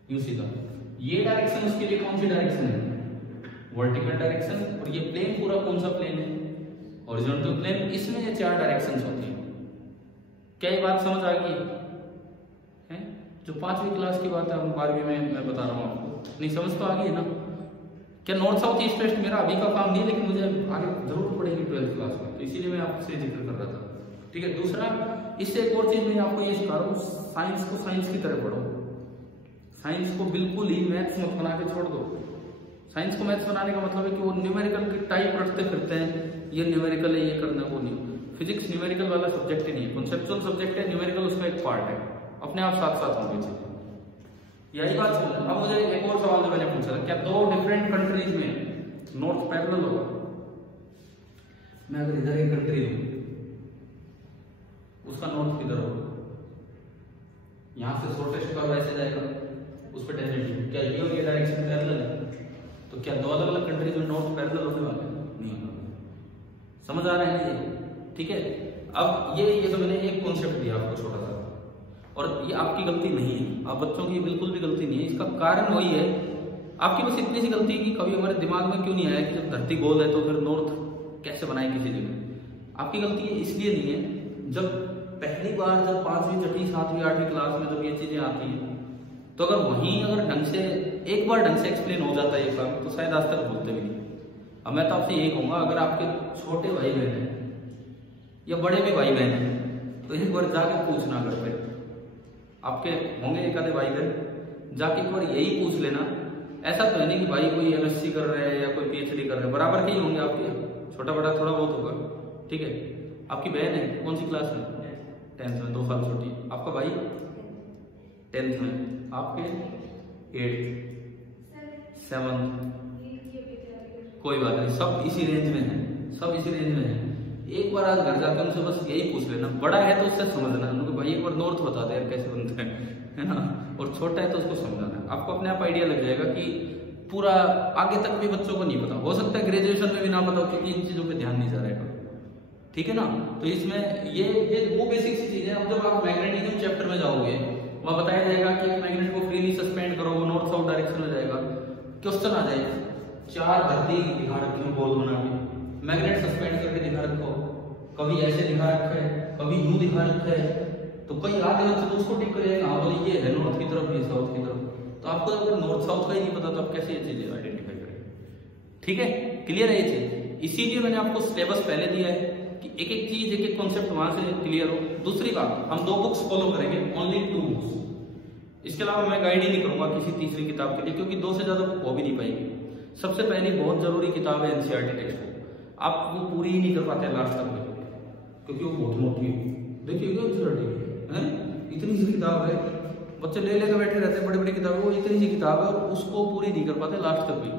यूं सीधा। ये डायरेक्शन उसके लिए कौन सी डायरेक्शन है? Vertical direction. और ये प्लेन पूरा कौन सा प्लेन है? Horizontal plane. इसमें ये 4 डायरेक्शंस होती हैं। क्या ये बात समझ आ गई है? जो 5वीं क्लास की बात है, हम 12वीं में मैं बता रहा हूँ आपको, नहीं समझ तो आ गई है ना? क्या नॉर्थ साउथ ईस्ट वेस्ट मेरा अभी का काम नहीं है, लेकिन मुझे आगे जरूर पड़ेगी 12th क्लास में, तो इसीलिए मैं आपसे जिक्र कर रहा था, ठीक है। दूसरा, इससे एक और चीज मैं आपको ये सिखा रहा हूँ, साइंस को साइंस की तरह पढ़ो। साइंस को बिल्कुल ही मैथ्स मत बना के छोड़ दो। साइंस को मैथ्स बनाने का मतलब है कि वो न्यूमेरिकल की टाइप रटते फिरते हैं, ये न्यूमेरिकल है, ये करना, वो नहीं। फिजिक्स न्यूमेरिकल वाला सब्जेक्ट ही नहीं है, कॉन्सेप्चुअल सब्जेक्ट है, न्यूमेरिकल उसका एक पार्ट है, अपने आप साथ साथ होंगे चीजें। यही बात समझ। अब मुझे एक और सवाल जो मैंने पूछा था, क्या 2 डिफरेंट कंट्रीज में नॉर्थ पैरेलल होगा? मैं अगर इधर एक कंट्री लूं, उसका नॉर्थ किधर होगा? यहां से शॉर्टेस्ट कर्व ऐसे जाएगा, उस पर टेंजेंट। क्या ये और ये डायरेक्शन पैरेलल है? तो क्या 2 अलग अलग कंट्रीज में नॉर्थ पैरेलल होने वाले हैं? नहीं होगा। समझ आ रहा है ये? ठीक है। अब ये तो मैंने एक कॉन्सेप्ट दिया आपको छोटा सा, और ये आपकी गलती नहीं है, आप बच्चों की बिल्कुल भी गलती नहीं है। इसका कारण वही है, आपकी बस इतनी सी गलती है कि कभी हमारे दिमाग में क्यों नहीं आया कि जब धरती गोल है तो फिर नॉर्थ कैसे बनाए किसी जगह। आपकी गलती इसलिए नहीं है, जब पहली बार जब 5वीं 6वीं 7वीं 8वीं क्लास में जब ये चीजें आती हैं, तो अगर वहीं अगर ढंग से एक बार ढंग से एक्सप्लेन हो जाता है ये काम, तो शायद आज तक भूलते भी नहीं। अब मैं तो आपसे यही कहूंगा, अगर आपके छोटे भाई बहन हैं या बड़े भी भाई बहन हैं, तो एक बार जाके पूछना घर पे, आपके होंगे एक आधे भाई बहन, जाके एक बार यही पूछ लेना। ऐसा तो है नहीं कि भाई कोई MSc कर रहे हैं या कोई PhD कर रहे हैं, बराबर के ही होंगे आपके, छोटा बड़ा थोड़ा बहुत होगा, ठीक है। आपकी बहन है कौन सी क्लास में? 10th में, 2 साल छोटी। आपका भाई 10th में, आपके 8th 7th, कोई बात नहीं, सब इसी रेंज में है, सब इसी रेंज में है। एक बार आज घर जाकर उनसे बस यही पूछ लेना, बड़ा है तो उससे समझना, उनको भाई एक बार नॉर्थ बता दे यार कैसे बनते हैं, है ना, और छोटा है तो उसको समझाना। आपको अपने आप आइडिया लग जाएगा कि पूरा आगे तक भी बच्चों को नहीं पता, हो सकता है ग्रेजुएशन में भी ना पता हो, क्योंकि इन चीजों पे ध्यान नहीं जा रहा है, ठीक है ना। तो इसमें ये वो बेसिक सी चीज है। अब जब आप मैग्नेटिज्म चैप्टर में जाओगे, वहां बताया जाएगा कि एक मैग्नेट को फ्रीली सस्पेंड करो, वो नॉर्थ साउथ डायरेक्शन में जाएगा। क्वेश्चन आ जाएगा, 4 धरती दिखा रखी हो गोल बना के, मैग्नेट सस्पेंड करके दिखा रखो, कभी ऐसे दिखा रखा है, कभी यूं दिखा रखा है, तो कई आधे बच्चे तो उसको टिक करेगा, हाँ बोले ये है नॉर्थ की तरफ, ये साउथ की तरफ। तो आपको अगर नॉर्थ साउथ का ही नहीं पता तो आप कैसे ये चीजें आइडेंटिफाई करेंगे? ठीक है, क्लियर है ये चीज। इसीलिए मैंने आपको सिलेबस पहले दिया है कि एक एक चीज, एक एक कॉन्सेप्ट वहां से क्लियर हो। दूसरी बात, हम 2 बुक्स फॉलो करेंगे, ओनली 2 बुक्स। इसके अलावा मैं गाइड ही नहीं करूंगा किसी तीसरी किताब के लिए, क्योंकि 2 से ज्यादा बुक हो भी नहीं पाएगी। सबसे पहली बहुत जरूरी किताब है NCERT टेक्स्ट बुक। आप वो पूरी ही नहीं कर पाते लास्ट तक में, क्योंकि वो बहुत मोटी है। देखिएगा NCERT है, इतनी सी किताब है, बच्चे ले लेकर बैठे रहते हैं, बड़ी बड़ी किताब है, वो इतनी सी किताब है और उसको पूरी नहीं कर पाते लास्ट तक भी।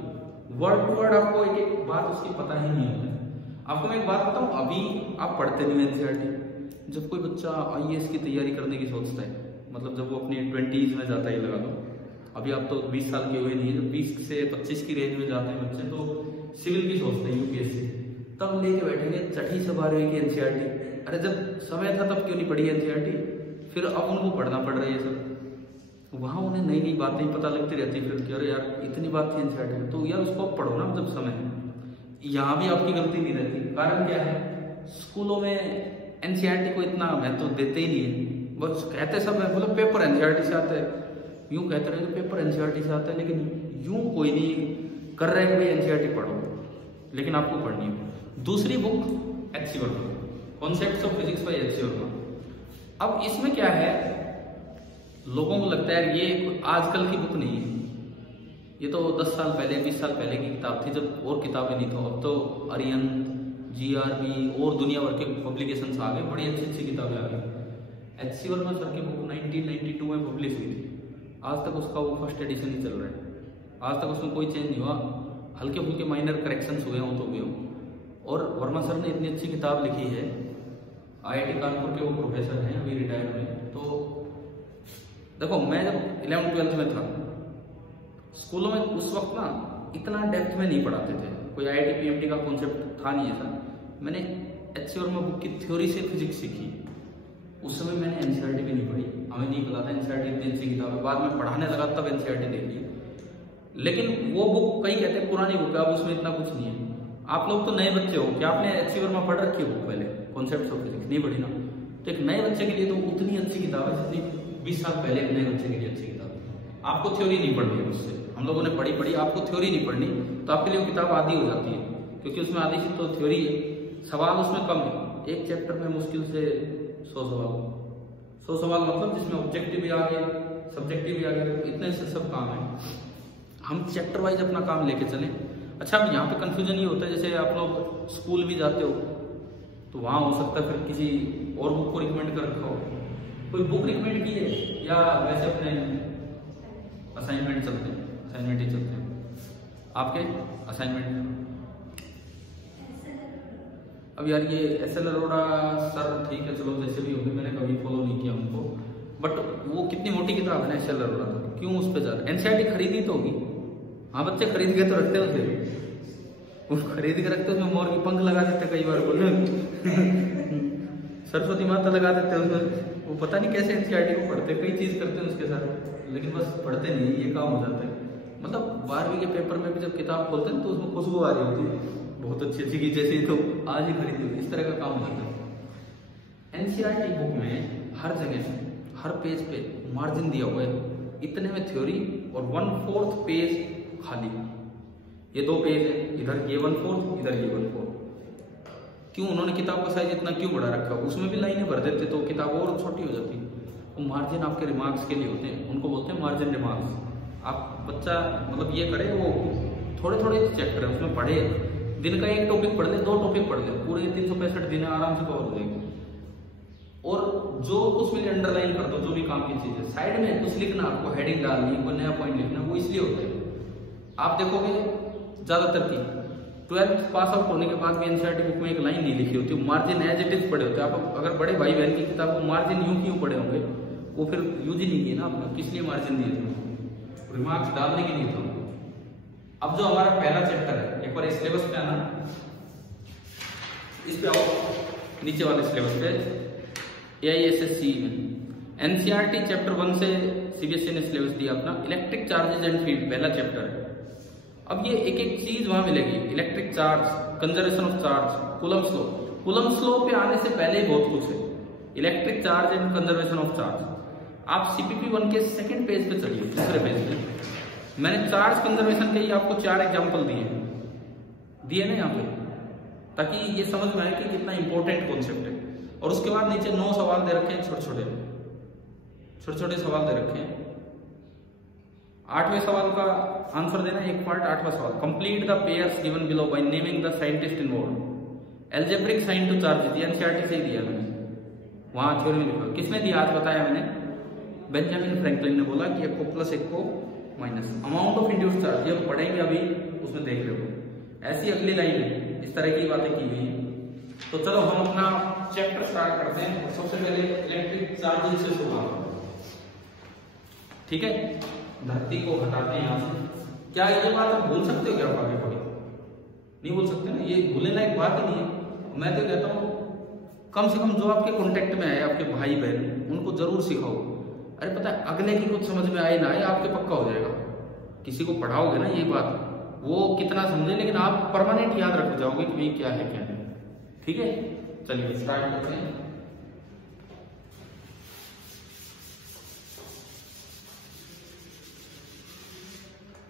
वर्ड टू वर्ड आपको एक एक बात उसकी पता ही नहीं होता है। आपको मैं एक बात बताऊं, अभी आप पढ़ते नहीं NCERT, जब कोई बच्चा IAS की तैयारी करने की सोचता है, मतलब जब वो अपनी 20s में जाता है, लगा लो अभी आप तो 20 साल के हुए नहीं, जब 20 से 25 की रेंज में जाते हैं बच्चे, तो सिविल की सोचते हैं UPSC, तब लेके बैठेंगे 6ठी से 12वीं की NCERT। अरे जब समय था तब क्यों नहीं पढ़ी NCERT? फिर अब उनको पढ़ना पड़ रहा है ये सब, वहां उन्हें नई नई बातें पता लगती रहती, फिर कि अरे यार इतनी बात थी NCERT में, तो यार उसको पढ़ो ना जब समय है। यहाँ भी आपकी गलती नहीं रहती। कारण क्या है, स्कूलों में NCERT को इतना महत्व देते ही नहीं है, बस कहते सब है, बोलो पेपर NCERT से आता है, यूं कहते रहे पेपर NCERT से आता है, लेकिन यूं कोई नहीं कर रहे हैं NCERT पढ़ो, लेकिन आपको पढ़नी है। दूसरी book HC Verma, concepts of physics bye HC Verma. अब इसमें क्या है, लोगों को लगता है ये आजकल की बुक नहीं है, ये तो 10 साल पहले 20 साल पहले की किताब थी, जब और किताबें नहीं थी। अब तो अरिहंत, GRB और दुनिया भर के पब्लिकेशंस आ गए, बड़ी अच्छी अच्छी किताबें आ गई। HC वर्मा सर की बुक 1992 में पब्लिश हुई थी, आज तक उसका वो फर्स्ट एडिशन ही चल रहा है, आज तक उसमें कोई चेंज नहीं हुआ, हल्के फुल्के माइनर करेक्शंस हुए हों तो हुए हों। और वर्मा सर ने इतनी अच्छी किताब लिखी है, IIT कानपुर के वो प्रोफेसर हैं, अभी रिटायर हुए। तो देखो, मैं जब 11th 12th में था, स्कूलों में उस वक्त ना इतना डेप्थ में नहीं पढ़ाते थे, कोई IIT PMT का कॉन्सेप्ट था नहीं ऐसा। मैंने HC वर्मा बुक की थ्योरी से फिजिक्स सीखी, उस समय मैंने NCERT भी नहीं पढ़ी, हमें नहीं पता था NCERT इतनी अच्छी किताब है, बाद में पढ़ाने लगा तब NCERT देखी। लेकिन वो बुक कई कहते हैं पुरानी बुक है, अब उसमें इतना कुछ नहीं है। आप लोग तो नए बच्चे हो, क्या आपने HC वर्मा पढ़ रखी है बुक पहले, कॉन्सेप्ट्स ऑफ फिजिक्स? नहीं पढ़ी ना। तो एक नए बच्चे के लिए तो उतनी अच्छी किताब है जितनी 20 साल पहले एक नए बच्चे के लिए अच्छी किताब है। आपको थ्योरी नहीं पढ़नी है उससे, हम लोगों ने पढ़ी, आपको थ्योरी नहीं पढ़नी, तो आपके लिए वो किताब आधी हो जाती है, क्योंकि उसमें आधी सी तो थ्योरी है, सवाल उसमें कम है। एक चैप्टर में मुश्किल से 100 सवाल मतलब जिसमें ऑब्जेक्टिव भी आ गया, सब्जेक्टिव भी आ गया, इतने से सब काम है। हम चैप्टर वाइज अपना काम लेके चलें। अच्छा, अब यहाँ पे कंफ्यूजन ये होता है, जैसे आप लोग स्कूल भी जाते हो तो वहाँ हो सकता है फिर किसी और बुक को रिकमेंड कर रखा हो, कोई बुक रिकमेंड की है या वैसे अपने असाइनमेंट चलते हैं, असाइनमेंट ही चलते हैं आपके असाइनमेंट। अब यार ये SL अरोड़ा सर ठीक है, चलो जैसे भी होगी, मैंने कभी फॉलो नहीं किया उनको, बट वो कितनी मोटी किताब है ना SL अरोड़ा, तो क्यों उस पर जा रहे? NCERT खरीदी तो होगी, हाँ बच्चे खरीद के तो रखते हैं उसे, वो खरीद के रखते हैं, उसमें मोर की पंख लगा देते कई बार, बोले सरस्वती माता लगा देते हैं उसमें, वो पता नहीं कैसे NCERT को पढ़ते, कई चीज करते हैं उसके साथ, लेकिन बस पढ़ते नहीं, ये काम हो जाता है। मतलब 12वीं के पेपर में भी जब किताब खोलते हैं तो उसमें खुशबू आ रही होती है बहुत अच्छी अच्छी की, जैसे तो आज ही खरीदी, इस तरह का काम होता है। एनसीईआरटी बुक में हर जगह हर पेज पे मार्जिन दिया हुआ है, इतने में थ्योरी और 1/4 पेज खाली। ये 2 पेज है, इधर ये 1/4 इधर ये 1/4। क्यों उन्होंने किताब का साइज इतना क्यों बड़ा रखा? उसमें भी लाइनें भर देते तो किताब और छोटी हो जाती। वो मार्जिन आपके रिमार्क्स के लिए होते हैं, उनको बोलते हैं मार्जिन रिमार्क्स। आप बच्चा मतलब ये करे, वो थोड़े थोड़े चेक करे, उसमें पढ़े, दिन का एक टॉपिक पढ़ ले, 2 टॉपिक पढ़ ले, पूरे 365 दिन आराम से कवर हो जाएगी। और जो कुछ भी अंडरलाइन कर दो, जो भी काम की चीज है, साइड में कुछ लिखना, आपको हेडिंग डालनी, कोई नया पॉइंट लिखना, वो इसलिए होता है। आप देखोगे ज्यादातर की 12th पास आउट होने के बाद भी एनसीईआरटी बुक में एक लाइन नहीं लिखी होती, मार्जिन एज इट इज पढ़े होते हैं। आप अगर बड़े भाई बहन की किताब को मार्जिन यूं क्यों पढ़े होंगे, वो फिर यूज ही नहीं किए ना आपने, किस लिए मार्जिन दिए थे? रिमार्क्स डालने के लिए था। अब जो हमारा पहला चैप्टर है, एक बार सिलेबस पे आना, इस पे आओ, नीचे वाले सिलेबस पे AISSC में एनसीईआरटी चैप्टर 1 से सीबीएसई ने सिलेबस दिया अपना, इलेक्ट्रिक चार्जेस एंड फील्ड पहला चैप्टर है। अब ये एक एक चीज वहां मिलेगी, electric charge, conservation of charge, Coulomb's law. Coulomb's law पे आने से पहले ही बहुत कुछ है, electric charge and conservation of charge. आप CPP 1 के 2nd पेज पे चलिए, दूसरे पेज पे मैंने चार्ज कंजर्वेशन के ही आपको 4 एग्जाम्पल दिए ना यहाँ पे, ताकि ये समझ में आए कि कितना इंपॉर्टेंट कॉन्सेप्ट है। और उसके बाद नीचे 9 सवाल दे रखे हैं, छोटे छोटे सवाल दे रखे हैं। 8वें सवाल का आंसर देना, एक पार्ट 8वां सवाल, complete the pairs given below by naming the scientist involved. Algebraic sign to charges, NCERT से ही दिया मैंने, वहां थ्योरी में लिखा। किसने दिया आज बताया मैंने? बेंजामिन फ्रैंकलिन ने बोला कि 1 को प्लस 1 को minus. Amount of induced charge, ये हम पढ़ेंगे अभी, उसमें देख रहे हो। ऐसी अगली लाइन है, इस तरह की बातें की हुई है। तो चलो हम अपना चैप्टर स्टार्ट करते हैं। सबसे पहले इलेक्ट्रिक चार्जिंग से शुरुआत, ठीक है। धरती को हटाते हैं यहाँ से। क्या ये बात आप भूल सकते हो क्या? आप आगे पढ़े नहीं भूल सकते ना, ये भूलने लायक बात ही नहीं है। मैं तो कहता हूँ कम से कम जो आपके कॉन्टेक्ट में आए, आपके भाई बहन, उनको जरूर सिखाओ। अरे पता है, अगले की कुछ समझ में आए ना आए, आपके पक्का हो जाएगा। किसी को पढ़ाओगे ना ये बात, वो कितना समझे, लेकिन आप परमानेंट याद रख जाओगे कि क्या है क्या नहीं। ठीक है, चलिए स्टार्ट करते हैं।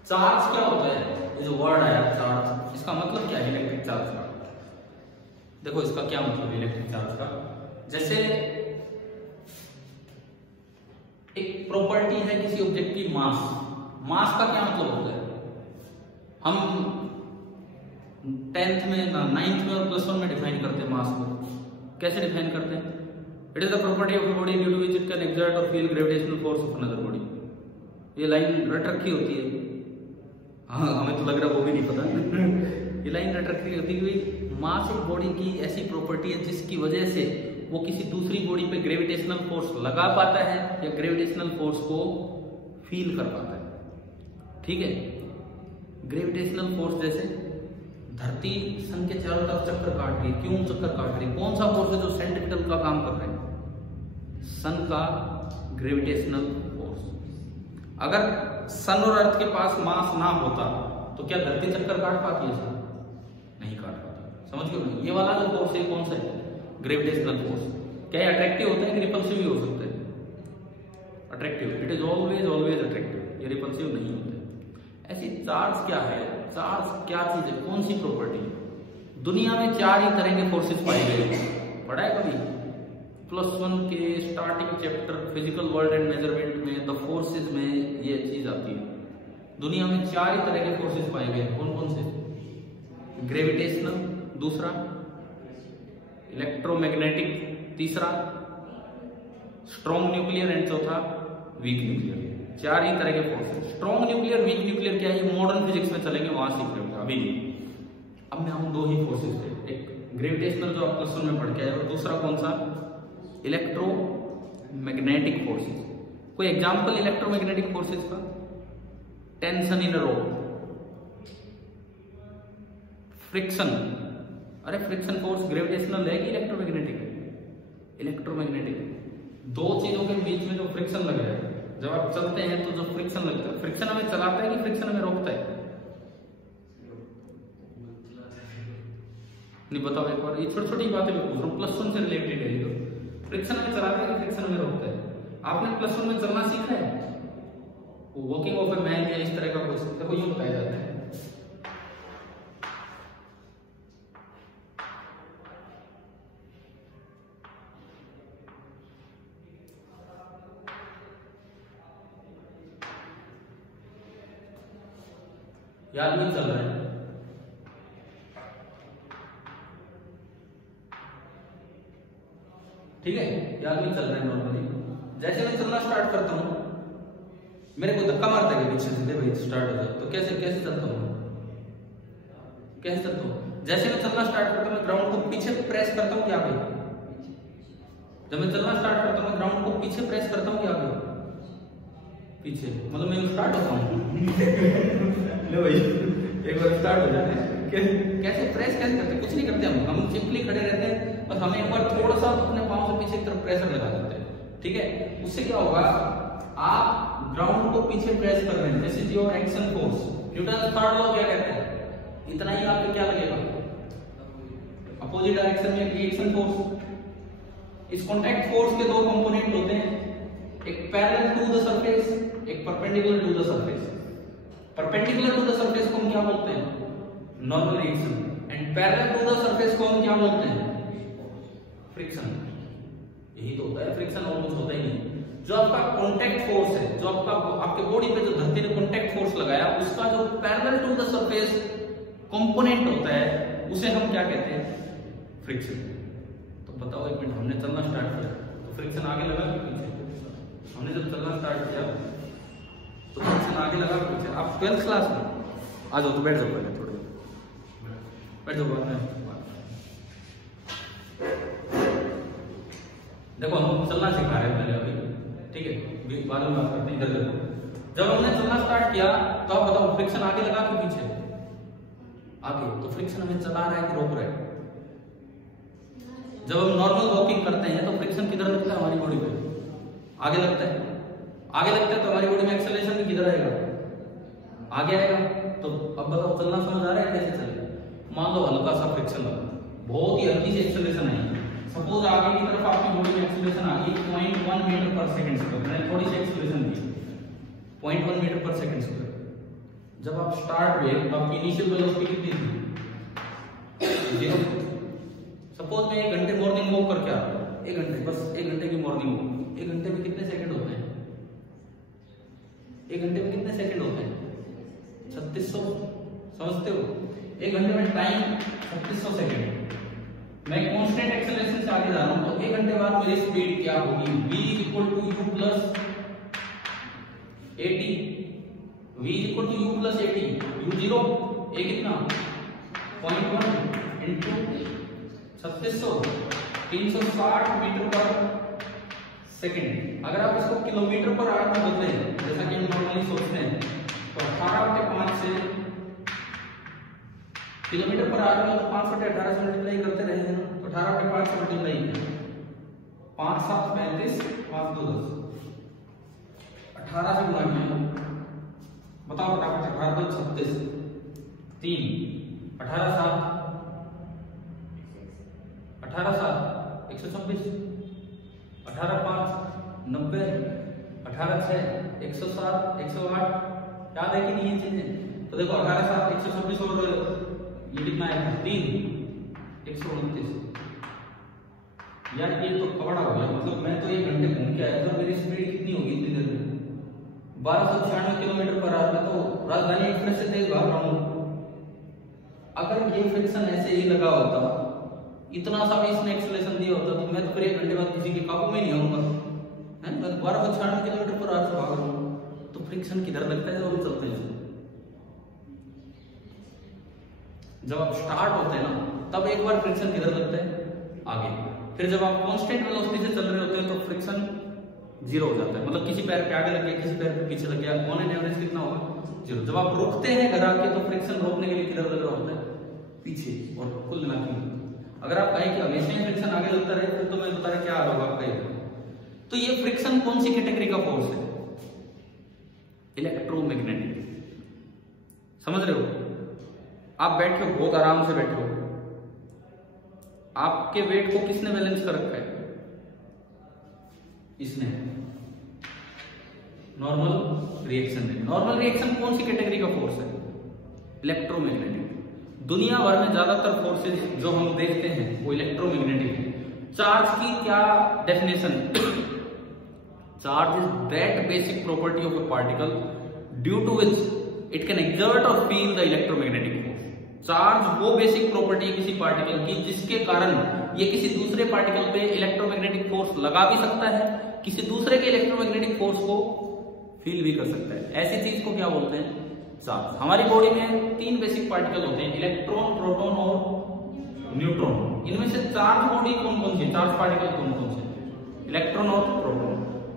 चार्ज क्या होता है? ये जो वर्ड आया चार्ज, इसका मतलब क्या है इलेक्ट्रिक चार्ज का? देखो इसका क्या मतलब है इलेक्ट्रिक चार्ज का। जैसे एक प्रॉपर्टी है किसी ऑब्जेक्ट की, मास। मास का क्या मतलब होता है? हम 10th में, 9th में और +1 में डिफाइन करते हैं मास को। कैसे डिफाइन करते हैं? It is the property of body due to which it can exert और feel gravitational force of another body. ये लाइन रट रखी होती है, हाँ हमें तो लग रहा है वो भी नहीं पता। ये लाइन रट रखी होती है। मास एक बॉडी की ऐसी प्रॉपर्टी है जिसकी वजह से वो किसी दूसरी बॉडी पे ग्रेविटेशनल फोर्स लगा पाता है या ग्रेविटेशनल फोर्स को फील कर पाता है। ठीक है, ग्रेविटेशनल फोर्स जैसे धरती सन के चारों तरफ चक्कर काट रही है। क्यों चक्कर काट रही है? कौन सा फोर्स है जो सेंट्रिपिटल का काम कर रहा है? सन का ग्रेविटेशनल फोर्स। अगर सन और अर्थ के पास मास ना होता तो क्या धरती चक्कर काट पाती है? सर नहीं काट पाती। समझ गए? ये वाला जो फोर्स है कौन सा है? Gravitational force. क्या ये अट्रैक्टिव होता है कि रिपल्सिव भी हो सकता है? Attractive. It is always always attractive, ये रिपल्सिव नहीं होता है। ऐसी चार्ज क्या है? चार्ज क्या चीज है? कौन सी प्रॉपर्टी है? दुनिया में 4 ही तरह के फोर्सेस पाए गए। पढ़ा है कभी? +1 के starting chapter physical world and measurement में द फोर्सेस में ये चीज आती है। दुनिया में 4 ही तरह के फोर्सेस पाए गए। कौन कौन से? ग्रेविटेशनल, दूसरा इलेक्ट्रोमैग्नेटिक, तीसरा स्ट्रॉन्ग न्यूक्लियर एंड चौथा वीक न्यूक्लियर। 4 ही तरह के फोर्स है। स्ट्रॉन्ग न्यूक्लियर, वीक न्यूक्लियर क्या है? मॉडर्न फिजिक्स में चलेंगे वहां सीख रहे हो, अभी नहीं। अब मैं आऊं 2 ही फोर्सेस पे, एक ग्रेविटेशनल जो आप +1 में पढ़ के आए, और दूसरा कौन सा? Electromagnetic forces. कोई एग्जांपल इलेक्ट्रोमैग्नेटिक फोर्सेस का? Tension in a rope, friction. अरे फ्रिक्शन फोर्स ग्रेविटेशनल है कि इलेक्ट्रोमैग्नेटिक है? इलेक्ट्रोमैग्नेटिक। 2 चीजों के बीच में जो फ्रिक्शन लग रहा है, जब आप चलते हैं तो जो फ्रिक्शन लगता है, फ्रिक्शन हमें चलाता है कि फ्रिक्शन हमें रोकता है? नहीं बताओ एक बार। ये छोटी छोटी बातें मैं पूछ रहा हूँ, +1 से रिलेटेड है। फ्रिक्शन में चलाता है कि फ्रिक्शन में रोकता है? आपने प्लस वन में चलना सीखा है, वॉकिंग ऑफ ए मैन या इस तरह का कुछ, देखो ये बताया जाता है। याद नहीं चल रहा है, ठीक है, याद नहीं चल रहा है नॉर्मली। जैसे मैं चलना स्टार्ट करता हूं, मेरे को धक्का मारता है कि पीछे से, भाई स्टार्ट हो जाए, तो कैसे कैसे चलता हूं, कैसे चलता हूं? जैसे मैं चलना स्टार्ट करता हूं, मैं ग्राउंड को पीछे प्रेस करता हूं कि आगे? जब मैं चलना स्टार्ट करता हूं, मैं ग्राउंड को पीछे प्रेस करता हूं कि आगे? पीछे, मतलब मैं स्टार्ट होता हूं ले भाई एक बार स्टार्ट हो जाते हैं, कैसे प्रेस कैसे करते हैं? कुछ नहीं करते हम सिंपली खड़े रहते हैं, बस हमें एक बार थोड़ा सा अपने पांव से पीछे की तरफ प्रेशर लगा देते हैं, ठीक है? उससे क्या होगा, आप ग्राउंड को पीछे प्रेस कर रहे हैं, this is your action force. Newton third law क्या कहता है? इतना ही आपको क्या लगेगा, अपोजिट डायरेक्शन में रिएक्शन फोर्स। इस कॉन्टैक्ट फोर्स के दो कंपोनेंट होते हैं, एक पैरेलल टू द सरफेस, एक perpendicular to the surface. Perpendicular to the surface को हम क्या बोलते हैं? Normal reaction. And parallel to the surface को हम क्या बोलते हैं? फ्रिक्शन। यही तो होता है फ्रिक्शन, और कुछ होता ही नहीं। जो आपका कॉन्टैक्ट फोर्स है, जो आपके बॉडी पे जो धरती ने कॉन्टैक्ट फोर्स लगाया, उसका जो parallel to the surface component होता है, उसे हम क्या कहते हैं? फ्रिक्शन। तो बताओ एक मिनट, हमने चलना स्टार्ट किया तो फ्रिक्शन आगे लगा कि पीछे? हमने जब चलना स्टार्ट किया तो फ्रिक्शन आगे लगा कि पीछे? आप 12th क्लास में आ जाओ, तो बैठ जाओ पहले, थोड़ी बैठ जाओ, बाद में देखो हम चलना सिखा रहे हैं पहले अभी, ठीक है, बाद में बात करते हैं। इधर देखो, जब हमने चलना स्टार्ट किया तो आप बताओ फ्रिक्शन आगे लगा कि पीछे? आगे। तो फ्रिक्शन हमें चला रहा है कि रोक रहा है? जब हम नॉर्मल वॉकिंग करते हैं तो फ्रिक्शन किधर लगता है? हमारी बॉडी पे आगे लगता है। आगे लगता है तो हमारी बॉडी में एक्सेलरेशन भी किधर आएगा? आगे आएगा। तो अब बताओ चलना समझ आ रहा है कैसे चलेगा? मान लो हल्का सा फ्रिक्शन लगा, बहुत ही हल्की सी एक्सेलरेशन आई, सपोज आगे की तरफ आपकी बॉडी में एक्सेलरेशन आ गई 0.1 मीटर पर सेकंड स्क्वायर, मैंने थोड़ी सी एक्सेलरेशन दी 0.1 मीटर पर सेकंड स्क्वायर। जब आप स्टार्ट हुए तो आपकी इनिशियल वेलोसिटी कितनी थी? 0। सपोज मैं 1 घंटे मॉर्निंग वॉक करके आता हूं, 1 घंटे, बस 1 घंटे की मॉर्निंग वॉक, 1 घंटे में कितने सेकंड होते हैं? 1 घंटे में कितने सेकंड होते हैं? 3600, समझते हो? 1 घंटे में टाइम 3600 सेकंड। मैं कांस्टेंट एक्सेलरेशन से आगे जा रहा हूं, तो 1 घंटे बाद मेरी स्पीड क्या होगी? v = u + 80, v = u + 80, u0 a कितना? 0.1 इंटू 3600, 360 मीटर पर सेकंड। अगर आप इसको किलोमीटर पर आवर में बदलें, जैसा कि हम नॉर्मली सोचते हैं, तो 18/5 से किलोमीटर पर आवर में तो 5/18 से मल्टीप्लाई करते रहेंगे ना, तो 18/5 से मल्टीप्लाई 5 7 35, 5 2 10, 18 से गुणा किया, बताओ फटाफट, 18 2 36, 3 18 7 18 7 126, 18 5 90, 18 6 107, 108, याद है कि नहीं ये चीजें? तो देखो 18 7 126 और ये कितना है? 3 129। यार ये तो कबड़ा हो गया, मतलब मैं तो 1 घंटे घूम के आया तो मेरी स्पीड कितनी होगी इतनी देर में? 1296 किलोमीटर पर आवर में, तो राजधानी एक्सप्रेस से तेज भाग रहा हूं। अगर ये फ्रिक्शन ऐसे ही लगा होता, इतना सा भी इसने एक्सेलरेशन दिया होता, तो मैं तो फिर 1 घंटे बाद किसी के काबू में नहीं आऊंगा, है? मैं 1296 किलोमीटर पर आवर से भाग रहा हूं, तो फ्रिक्शन किधर लगता है जब हम चलते हैं? जब आप स्टार्ट होते हैं ना, तब एक बार फ्रिक्शन किधर लगता है? आगे। फिर जब आप कांस्टेंट वेलोसिटी से चल रहे होते हैं तो फ्रिक्शन 0 हो जाता है, मतलब किसी पैर पे आगे लग गया, किसी पैर पे पीछे लग गया, ऑन एन एवरेज कितना होगा? 0। जब आप रुकते हैं घर आके तो फ्रिक्शन रोकने के लिए किधर लग रहा होता है? पीछे, और कुल मिला के। अगर आप कहें कि हमेशा ही फ्रिक्शन आगे लगता रहे, फिर तो मैं बता रहा क्या होगा आपका। तो ये फ्रिक्शन कौन सी कैटेगरी का फोर्स है? इलेक्ट्रोमैग्नेटिक। समझ रहे हो? आप बैठे हो, बहुत आराम से बैठे हो, आपके वेट को किसने बैलेंस कर रखा है? इसने नॉर्मल रिएक्शन है। नॉर्मल रिएक्शन कौन सी कैटेगरी का फोर्स है? इलेक्ट्रोमैग्नेटिक। दुनिया भर में ज्यादातर फोर्सेज जो हम देखते हैं वो इलेक्ट्रोमैग्नेटिक है। चार्ज की क्या डेफिनेशन है? Charge is that basic property of a particle due to which it can exert और feel the electromagnetic force. Charge वो बेसिक प्रॉपर्टी है किसी पार्टिकल की जिसके कारण ये किसी दूसरे पार्टिकल पे इलेक्ट्रोमैग्नेटिक फोर्स लगा भी सकता है, किसी दूसरे के इलेक्ट्रोमैग्नेटिक फोर्स को फील भी कर सकता है। ऐसी चीज को क्या बोलते हैं? चार्ज। हमारी बॉडी में 3 बेसिक पार्टिकल होते हैं, इलेक्ट्रॉन, प्रोटॉन और न्यूट्रॉन। इनमें से चार्ज बॉडी कौन कौन सी, चार्ज पार्टिकल कौन कौन से? इलेक्ट्रॉन और प्रोटॉन।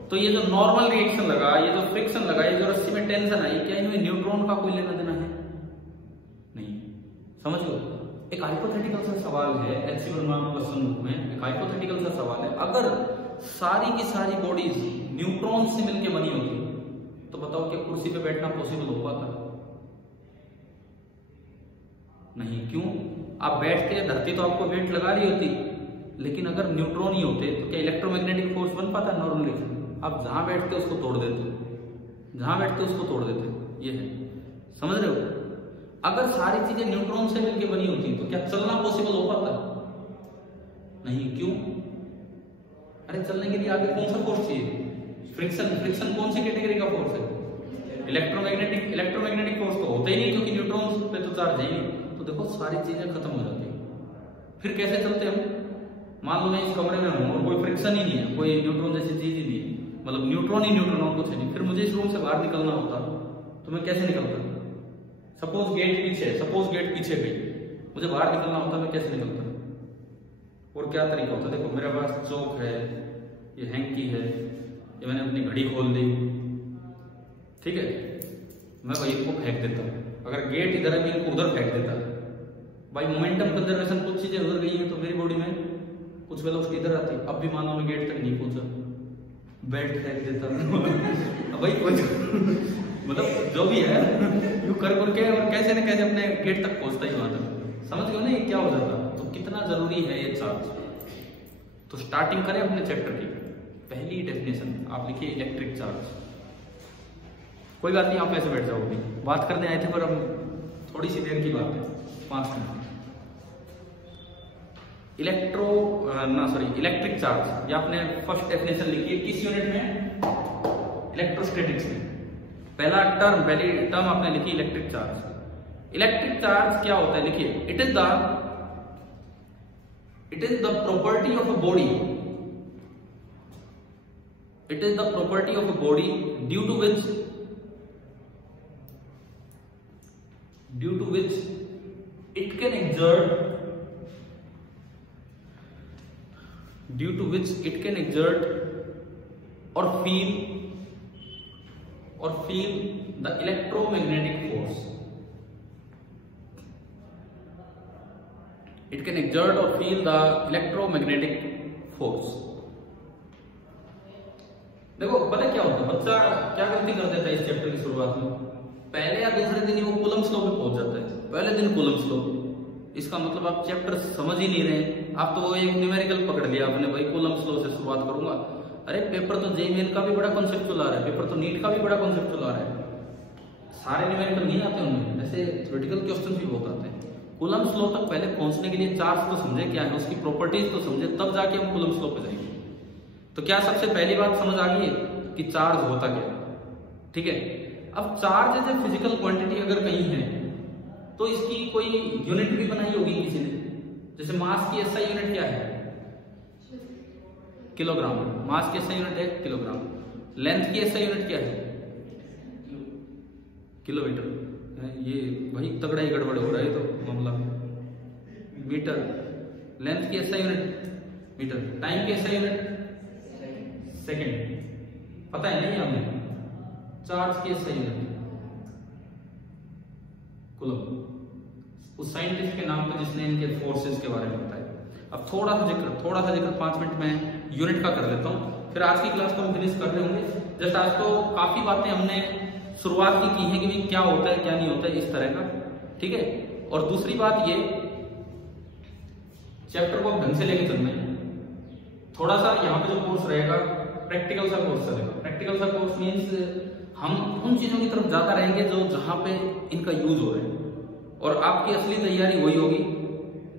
तो ये जो नॉर्मल रिएक्शन लगा, ये जो फ्रिक्शन लगा, ये जो रस्सी में टेंशन आई, क्या इनमें न्यूट्रॉन का कोई लेना देना है? नहीं। समझ लो, एक हाइपोथेटिकल सा सवाल है एचसी वर्मा क्वेश्चन बुक में, एक हाइपोथेटिकल सा सवाल है, अगर सारी की सारी बॉडीज न्यूट्रॉन से मिलकर बनी होती तो बताओ क्या कुर्सी पे बैठना पॉसिबल हो पाता? नहीं। क्यों? आप बैठते, धरती तो आपको वेट लगा रही होती, लेकिन अगर न्यूट्रॉन ही होते तो क्या इलेक्ट्रोमैग्नेटिक फोर्स बन पाता? नॉर्मल रिएक्शन आप जहां बैठते उसको तोड़ देते, जहां बैठते उसको तोड़ देते। ये है, समझ रहे हो? अगर सारी चीजें न्यूट्रॉन से मिलकर बनी होती तो क्या चलना पॉसिबल हो पाता? नहीं। क्यों? अरे चलने के लिए आगे कौन सा फोर्स चाहिए? फ्रिक्शन। फ्रिक्शन कौन सी कैटेगरी का फोर्स है? इलेक्ट्रोमैग्नेटिक। इलेक्ट्रोमैग्नेटिक फोर्स तो होता ही नहीं क्योंकि न्यूट्रॉन पे तो चार्ज है ही। तो देखो सारी चीजें खत्म हो जाती है। फिर कैसे चलते हम? मान लो मैं इस कमरे में हूं और कोई फ्रिक्शन ही नहीं है, कोई न्यूट्रॉन जैसी चीज ही नहीं है, मतलब न्यूट्रॉन ही न्यूट्रॉन और कुछ नहीं, फिर मुझे इस रूम से बाहर निकलना होता तो मैं कैसे निकलता? सपोज गेट पीछे, सपोज गेट पीछे गई, मुझे बाहर निकलना होता, मैं कैसे निकलता? और क्या तरीका होता? देखो मेरे पास चौक है, ये हैंकी है, ये मैंने अपनी घड़ी खोल दी, ठीक है, मैं भाई इनको फेंक देता हूँ। अगर गेट इधर है मैं इनको उधर फेंक देता, भाई मोमेंटम कंजर्वेशन, कुछ चीजें उधर गई हैं तो मेरी बॉडी में कुछ वेलोसिटी इधर आती। अब भी मान लो मैं गेट तक नहीं पहुंचा, बेल्ट फेंक देता भाई कुछ मतलब जो भी है यू कर करके और कैसे न कैसे अपने गेट तक पहुंचता ही वहां तक। समझ गए ना ये क्या हो जाता? तो कितना जरूरी है ये चार्ज। तो स्टार्टिंग करें अपने चैप्टर की। पहली डेफिनेशन आप लिखिए, इलेक्ट्रिक चार्ज। कोई बात नहीं, आप ऐसे बैठ जाओगे, बात करने आए थे पर हम थोड़ी सी देर की बात है, 5 मिनट। इलेक्ट्रिक चार्ज, ये आपने फर्स्ट डेफिनेशन लिखी है किस यूनिट में? इलेक्ट्रोस्टैटिक्स में। पहली टर्म आपने लिखी इलेक्ट्रिक चार्ज। इलेक्ट्रिक चार्ज क्या होता है? लिखिए, it is the property of a body, it is the property of a body due to which it can exert or feel the electromagnetic force. It can exert or feel the electromagnetic force. देखो पता क्या होता है, बच्चा क्या गलती कर देता है इस चैप्टर की शुरुआत में? पहले या दूसरे दिन ही वो कूलम्ब्स लॉ पे पहुंच जाता है। पहले दिन कूलम्ब्स लॉ, इसका मतलब आप चैप्टर समझ ही नहीं रहे। आप तो वो एक न्यूमेरिकल पकड़ लिया आपने, भाई कूलम्ब्स लॉ से शुरुआत करूंगा। अरे पेपर तो जेईई का भी बड़ा कॉन्सेप्चुअल आ रहा है, पेपर तो नीट का भी बड़ा कॉन्सेप्चुअल आ रहा है। सारे न्यूमेरिकल नहीं आते उनमें, ऐसे थ्योरेटिकल क्वेश्चन भी बहुत आते हैं। कूलम्ब्स लॉ तक पहले पहुंचने के लिए चार्ज तो समझे क्या है, उसकी प्रॉपर्टीज तो समझे, तब जाके हम कूलम्ब्स लॉ पे जाएंगे। तो क्या सबसे पहली बात समझ आ गई है कि चार्ज होता क्या? ठीक है। अब charge as a physical quantity अगर कहीं है तो इसकी कोई यूनिट भी बनाई होगी किसी ने। जैसे मास की एसआई यूनिट क्या है? किलोग्राम। मास की एसआई यूनिट है किलोग्राम। लेंथ की एसआई यूनिट क्या है? किलोमीटर। ये भाई तगड़ा ही गड़बड़ हो रहा है तो मामला। मीटर। लेंथ की एसआई यूनिट मीटर। टाइम की एसआई यूनिट सेकेंड। पता है नहीं हमें? चार्ज की एसआई यूनिट कूलम, उस साइंटिस्ट के नाम पे जिसने इनके फोर्सेस के बारे में बताया। अब थोड़ा सा जिक्र 5 मिनट में यूनिट का कर देता हूँ, फिर आज की क्लास को हम फिनिश कर रहे होंगे। जस्ट आज तो काफी बातें हमने शुरुआत की है कि क्या होता है क्या नहीं होता है, इस तरह का, ठीक है। और दूसरी बात ये, चैप्टर को ढंग से लेके चलना है। थोड़ा सा यहाँ पे जो कोर्स रहेगा प्रैक्टिकल सा कोर्स चलेगा। प्रैक्टिकल सा कोर्स मीन्स हम उन चीजों की तरफ ज्यादा रहेंगे जो जहां पे इनका यूज हो रहा है, और आपकी असली तैयारी वही होगी।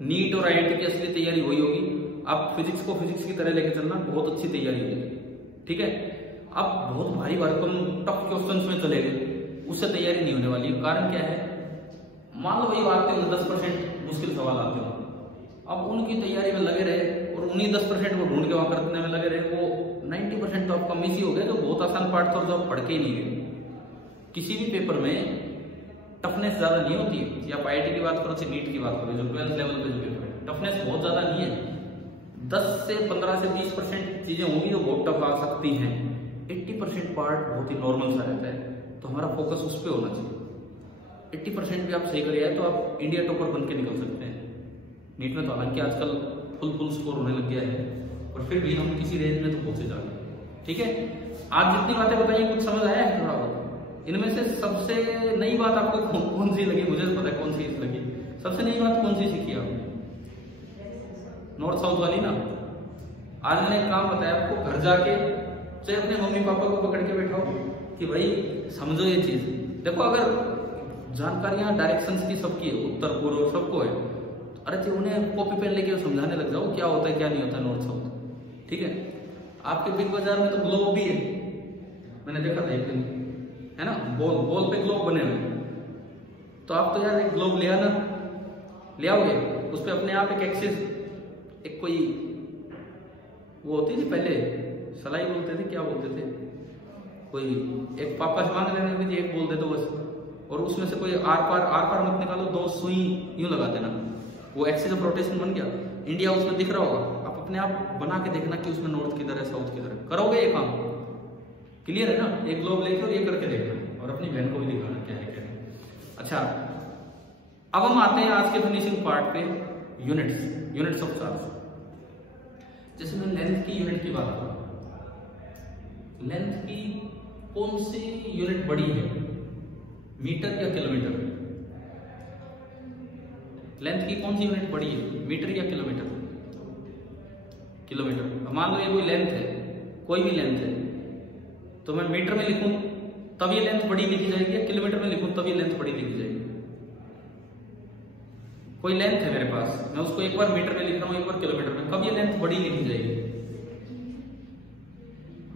नीट और IIT की असली तैयारी वही होगी। आप फिजिक्स को फिजिक्स की तरह लेके चलना, बहुत अच्छी तैयारी होगी। ठीक है, अब बहुत भारी भरकम टफ क्वेश्चंस में चले गए, उससे तैयारी नहीं होने वाली। कारण क्या है, मान लो वही आते हैं 10% मुश्किल सवाल आते हो, अब उनकी तैयारी में लगे रहे और उन्हीं 10% को ढूंढ के वहां करने में लगे रहे, वो 90% तो आपका मिस ही हो गया। तो बहुत आसान पार्ट तो आप पढ़ के ही नहीं गए। किसी भी पेपर में टफनेस ज्यादा नहीं होती है। या आप IIT की बात करो चाहे नीट की बात करो, जो 12th लेवल पे जो पेपर है, टफनेस बहुत ज्यादा नहीं है। 10 से 15 से 20% चीजें होंगी जो बहुत टफ आ सकती हैं। 80% पार्ट बहुत ही नॉर्मल सा रहता है, तो हमारा फोकस उस पर होना चाहिए। 80% भी आप सही करिए तो आप इंडिया टॉपर बन के निकल सकते हैं। नीट में तो हालांकि आजकल फुल स्कोर होने लग गया है, और फिर भी हम किसी रेंज में तो पहुंचे जा रहे हैं। ठीक है, आज जितनी बातें बताइए कुछ समझ आया है थोड़ा बहुत? इनमें से सबसे नई बात आपको कौन सी लगी? मुझे तो पता है कौन सी लगी। सबसे नई बात कौन सी सीखी आपने? नॉर्थ साउथ वाली ना। आज मैंने एक काम बताया आपको, घर जाके चाहे अपने मम्मी पापा को पकड़ के बैठाओ कि भाई समझो ये चीज। देखो, अगर जानकारियां डायरेक्शंस की सबकी है, उत्तर पूर्व सबको है, अरे तो उन्हें कॉपी पेन लेके समझाने लग जाओ क्या होता है क्या नहीं होता है नॉर्थ साउथ। ठीक है, आपके बिग बाजार में तो ग्लोब भी है, मैंने देखा था एक दिन, है ना, बॉल पे ग्लोब बने हुए। तो आप तो यार एक ग्लोब ले आना, ले आओगे, उस पर अपने आप एक एक्सिस, एक कोई वो होती थी पहले, सलाई बोलते थे, क्या बोलते थे, कोई एक पापा से मांग लेने की, एक बोल दे दो बस, और उसमें से कोई आर पार मत निकालो, 2 सुई यूं लगा देना, वो एक्सिस ऑफ रोटेशन बन गया। इंडिया उसमें दिख रहा होगा, आप अपने आप बना के देखना कि उसमें नॉर्थ किधर है साउथ किधर है। करोगे ये काम? क्लियर है ना? एक ग्लोब लेके और ये करके देखना, और अपनी बहन को भी दिखाना क्या है क्या नहीं। अच्छा, अब हम आते हैं आज के फिनिशिंग पार्ट पे, यूनिट्स ऑफ चार्ज। जैसे मैं लेंथ की यूनिट की बात करूं, लेंथ की कौन सी यूनिट बड़ी है, मीटर या किलोमीटर? लेंथ की कौन सी यूनिट बड़ी है, मीटर या किलोमीटर? किलोमीटर। मान लो ये कोई लेंथ है, कोई भी लेंथ है, तो मैं मीटर में लिखूं तब ये लेंथ बड़ी लिखी जाएगी, या किलोमीटर में लिखूं तब ये लेंथ बड़ी लिखी जाएगी? कोई लेंथ है मेरे पास, मैं उसको एक बार मीटर में लिख रहा हूं, एक बार किलोमीटर में, कब ये लेंथ बड़ी लिखी जाएगी?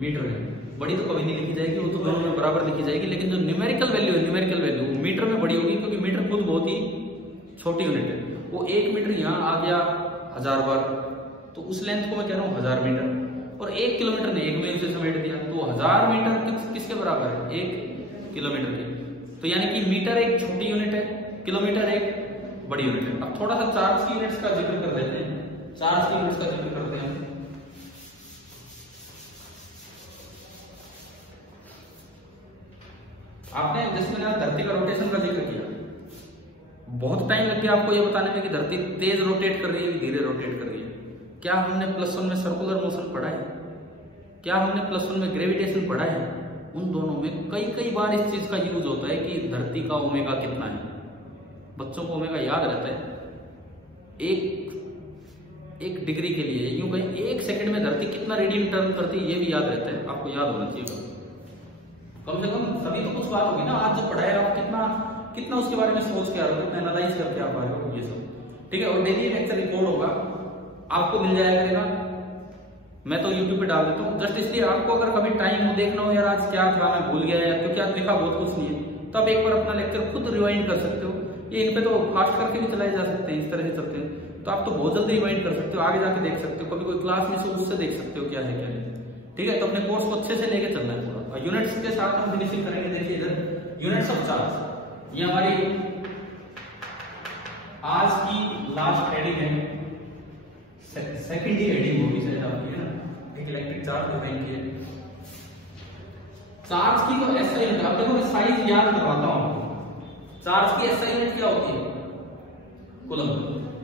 मीटर में। बड़ी तो कभी नहीं लिखी जाएगी, वो तो दोनों में बराबर लिखी जाएगी। लेकिन जो न्यूमेरिकल वैल्यू है, न्यूमेरिकल वैल्यू वो मीटर में बड़ी होगी, क्योंकि मीटर खुद बहुत ही छोटी यूनिट है। वो 1 मीटर यहाँ आ गया 1000 बार, तो उस लेंथ को मैं कह रहा हूँ 1000 मीटर। और 1 किलोमीटर ने 1 मील से समेट दिया, तो 1000 मीटर किसके बराबर है? 1 किलोमीटर के। तो यानी कि मीटर एक छोटी यूनिट है, किलोमीटर एक बड़ी यूनिट है। अब थोड़ा सा चार्ज की यूनिट्स का जिक्र कर देते हैं, चार्ज की यूनिट्स का जिक्र करते हैं। आपने जैसे मैंने धरती का रोटेशन का जिक्र किया, बहुत टाइम लग गया आपको ये बताने में कि धरती तेज रोटेट कर रही है कि धीरे रोटेट कर रही है। क्या हमने +1 में सर्कुलर मोशन पढ़ा है? क्या हमने +1 में ग्रेविटेशन पढ़ा है? उन दोनों में कई बार इस चीज का यूज होता है कि धरती का ओमेगा कितना है। बच्चों को ओमेगा याद रहता है, एक डिग्री के लिए यूं कहें 1 सेकंड में धरती कितना रेडियन टर्न करती है, ये भी याद रहता है, आपको याद होना चाहिए। कम से कम सभी तो कुछ बात होगी ना, आज जो पढ़ाया आप कितना उसके बारे में सोच के आ रहे हो, कितना एनालाइज करके आप आ रहे हो, ये सब ठीक है। और डेली लेक्चर रिकॉर्ड होगा, आपको मिल जाया करेगा, मैं तो यूट्यूब पे डाल देता हूँ। जस्ट इसलिए आपको अगर कभी टाइम हो देखना हो यार आज क्या था मैं भूल गया यार, क्योंकि आज लिखा बहुत कुछ नहीं है, तो आप एक बार अपना लेक्चर खुद रिवाइंड कर सकते हो। ये इन पे तो फास्ट करके भी चलाए जा सकते हैं, इस तरह से चलते हैं, तो आप तो बहुत जल्दी रिवाइंड कर सकते हो, आगे जाके देख सकते हो, कभी कोई क्लास में से उससे देख सकते हो क्या है क्या नहीं। ठीक है, तो अपने कोर्स को अच्छे से लेके चलना है पूरा। और यूनिट्स के साथ हम फिनिशिंग करेंगे। देखिए इधर यूनिट्स ऑफ चार्ज, ये हमारी आज की लास्ट हेडिंग है, सेकंड ही हेडिंग होगी शायद आपकी, है ना, एक इलेक्ट्रिक चार्ज डिजाइन की है। चार्ज की तो ऐसा यूनिट, आप देखो साइज याद करवाता हूं। चार्ज की ऐसा यूनिट क्या होती है? कूलम।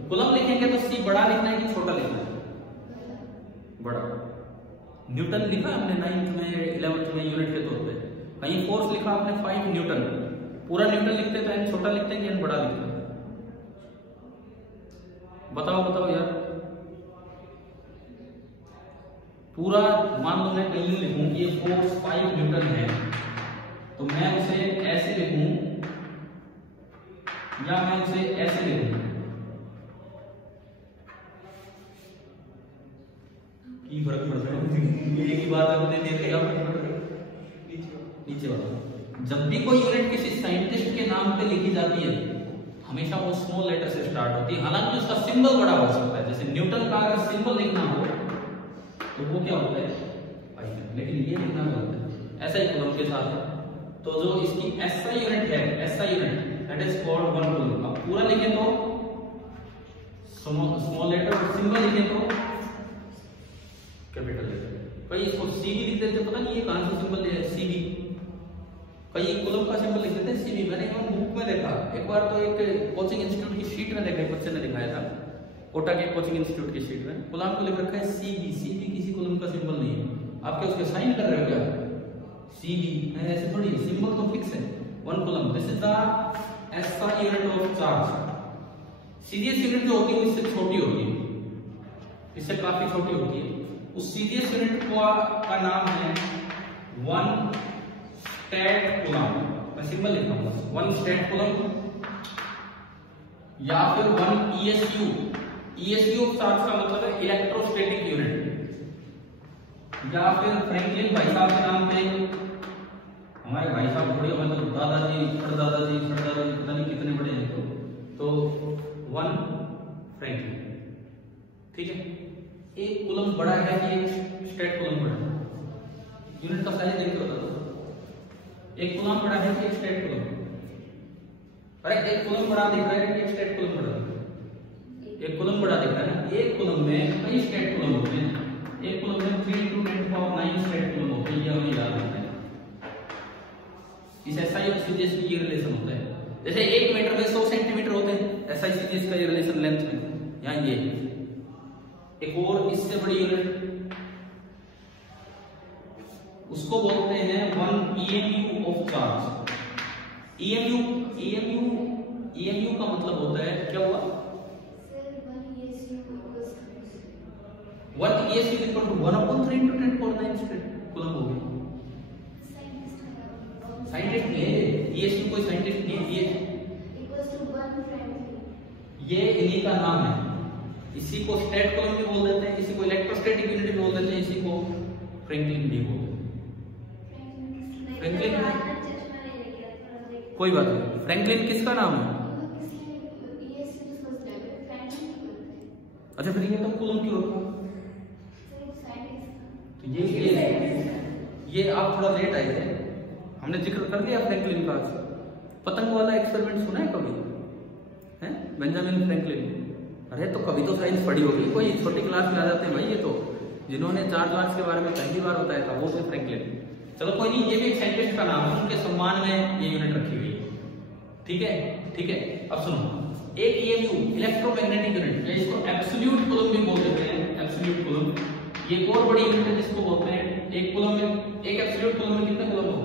कूलम लिखेंगे तो सी बड़ा लिखना है कि छोटा लिखना है? बड़ा। न्यूटन लिखा हमने 9th में 11th में यूनिट के तौर पे, कहीं फोर्स लिखा आपने 5 न्यूटन, पूरा न्यूटन लिखते हैं तो एन छोटा लिखते हैं कि एन बड़ा लिखते हैं? बताओ यार, पूरा मान लो मैं कहीं लिखूं कि ये फोर्स 5 न्यूटन है, तो मैं उसे ऐसे लिखूं या मैं उसे ऐसे लिखूं की फर्क पड़ता है? एक ही बात आपने देखा नीचे वाला। जब भी कोई यूनिट किसी साइंटिस्ट के नाम पे लिखी जाती है हमेशा वो स्मॉल लेटर से स्टार्ट होती है, हालांकि उसका सिंबल बड़ा हो सकता है। जैसे न्यूटन का अगर सिंबल लिखना हो तो वो क्या होता है लेकिन ये लिखना होता है। ऐसा ही कूलम के साथ है। तो जो इसकी एसआई यूनिट है, SI unit that is called 1 coulomb. अब पूरा लिखें तो स्मॉल लेटर, सिंबल लिखें तो कैपिटल लेटर। कई इसको सीबी लिख देते, पता नहीं ये कहां से सिंबल है सीबी। कई कूलम का सिंबल लिख देते हैं सीबी। मैंने एक बुक में देखा, एक बार तो एक कोचिंग इंस्टीट्यूट की शीट में देखा, एक बच्चे ने दिखाया था कोटा के कोचिंग इंस्टीट्यूट की शीट में कूलम को लिख रखा है सीबी। सीबी किसी कूलम का सिंबल नहीं है। आप क्या उसके साइन कर रहे हो क्या? सीबी ऐसे थोड़ी, सिंबल तो फिक्स है 1 coulomb. This is the SI unit of charge. Serious unit जो होती है वो इससे छोटी होती है, इससे काफी छोटी होती है। उस सीरियस यूनिट का नाम है 1 स्टैट कूलम। मैं सिंबल लिखता हूं 1 स्टैट कूलम या फिर 1 ईएसयू। ईएसयू ऑफ चार्ज का मतलब है इलेक्ट्रोस्टैटिक यूनिट। या फिर फ्रैंकलिन भाई साहब के नाम पे, हमारे भाई साहब थोड़ी, हमें तो दादाजी परदादाजी पता नहीं कितने बड़े हैं, तो 1 फ्रैंकलिन। ठीक है, एक कूलम बड़ा है कि एक स्टैट कूलम बड़ा है? यूनिट का साइज देख के बता दो। एक कूलम बड़ा है कि एक स्टैट कूलम? अरे एक कूलम बड़ा दिख रहा है कि एक स्टैट कूलम बड़ा दिख रहा है? एक कूलम बड़ा दिख रहा है ना। एक कूलम में कई स्टैट कूलम होते हैं। एक कूलम में 3 × 10⁹ स्टैट कूलम होते हैं, ये हमें याद रखना है। इस एसआई और सीजीएस में ये रिलेशन होता है। जैसे 1 मीटर में 100 सेंटीमीटर होते हैं, एसआई सीजीएस का ये रिलेशन लेंथ में। यहाँ ये एक और इससे बड़ी यूनिट, उसको बोलते हैं 1 ईएमयू ऑफ चार्ज। ईएमयू का मतलब होता है, क्या हुआ? 1 ESU इक्वल टू 1/3 × 10⁹ कूलम हो गई। साइंटिस्ट नहीं है ESU, कोई साइंटिस्ट नहीं है ये इन्हीं का नाम है। इसी को स्टैट कूलम भी बोल देते हैं, इसी को इलेक्ट्रोस्टैटिक यूनिट भी बोल देते हैं, इसी को फ्रैंकलिन भी बोलते हैं। फ्रैंकलिन कोई बात नहीं, फ्रैंकलिन किसका नाम है? अच्छा, फिर ये तो कूलम क्यों रखा? तो ये आप थोड़ा लेट आए थे, हमने जिक्र कर लिया फ्रैंकलिन का। पतंग वाला एक्सपेरिमेंट सुना है कभी? है बेंजामिन फ्रैंकलिन। अरे तो कभी तो साइंस पढ़ी होगी, कोई छोटी क्लास में आ जाते हैं भाई। ये तो जिन्होंने चार्ज के बारे में पहली बार बताया था वो थे फ्रैंकलिन। चलो कोई नहीं, ये भी एक साइंटिस्ट का नाम है, उनके सम्मान में ये यूनिट रखी हुई है। ठीक है, ठीक है। अब सुनो, एक ईएमयू इलेक्ट्रोमैग्नेटिक यूनिट, इसको एब्सोल्यूट कूलम भी बोल देते हैं, एब्सोल्यूट कूलम। ये एक और बड़ी यूनिट है जिसको बोलते हैं, एक कूलम में, एक एब्सोल्यूट कूलम में कितने कूलम हो?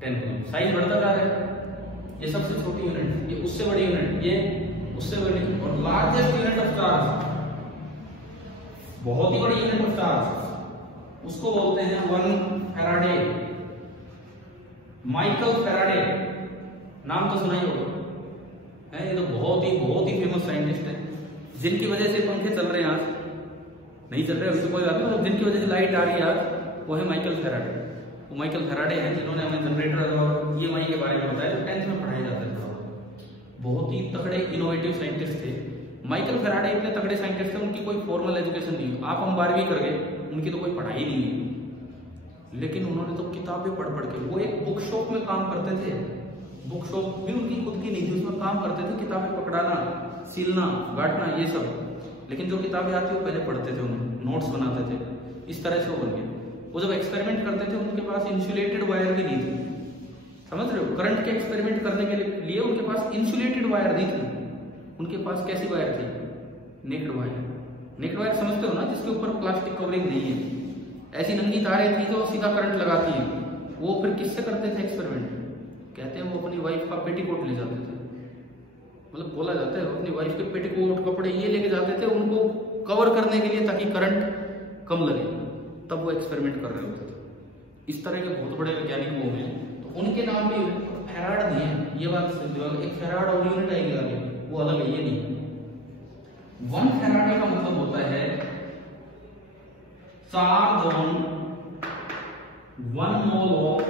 10 कूलम। साइज बढ़ता जा रहा है। ये सबसे छोटी यूनिट, ये उससे बड़ी यूनिट, ये उससे बड़ी, और लार्जेस्ट यूनिट ऑफ चार्ज, बहुत ही बड़ी यूनिट ऑफ चार्ज, उसको बोलते हैं 1 फैराडे। माइकल फैराडे, नाम तो सुना ही होगा है। ये तो बहुत ही फेमस साइंटिस्ट है, जिनकी वजह से पंखे चल रहे हैं आज। नहीं चल रहे अभी तो कोई बात नहीं, जिनकी वजह से लाइट आ रही है आज, वो है माइकल फैराडे। वो माइकल फैराडे हैं जिन्होंने हमें जनरेटर और ईएमआई के बारे में बताया, जो 10th में पढ़ाया जाता था। बहुत ही तगड़े इनोवेटिव साइंटिस्ट थे माइकल फैराडे। इतने तगड़े साइंटिस्ट थे, उनकी कोई फॉर्मल एजुकेशन नहीं। आप हम 12वीं कर गए, उनकी तो कोई पढ़ाई नहीं है, लेकिन उन्होंने तो किताबें पढ़ पढ़ के, वो एक बुक शॉप में काम करते थे। बुक शॉप भी उनकी खुद की नहीं थी, उसमें काम करते थे, किताबें पकड़ाना, सिलना, गांठना, ये सब। लेकिन जो किताबें आती वो पहले पढ़ते थे, उन्हें नोट्स बनाते थे, इस तरह से वो बन गए। वो जब एक्सपेरिमेंट करते थे उनके पास इंसुलेटेड वायर भी नहीं थी, समझ रहे हो? करंट के एक्सपेरिमेंट करने के लिए उनके पास इंसुलेटेड वायर नहीं थी। उनके पास कैसी वायर थी? Naked wire. नेकेड वायर समझते हो ना, जिसके ऊपर प्लास्टिक कवरिंग नहीं है। ऐसी नंगी तारें थी जो सीधा करंट लगाती है। वो फिर किससे करते थे एक्सपेरिमेंट? कहते हैं वो अपनी वाइफ का पेटीकोट ले जाते थे, मतलब बोला जाता है अपनी वाइफ के पेटीकोट, कपड़े ये लेके जाते थे उनको कवर करने के लिए, ताकि करंट कम लगे। तब वो एक्सपेरिमेंट कर रहे होते थे। इस तरह के बहुत बड़े वैज्ञानिक वो हैं, तो उनके नाम भी फेराड दिए हैं। ये बात एक फेराड और यूनिट आएगी आगे, वो अलग है, ये नहीं। 1 फेराड का मतलब होता है 4 1 मोल ऑफ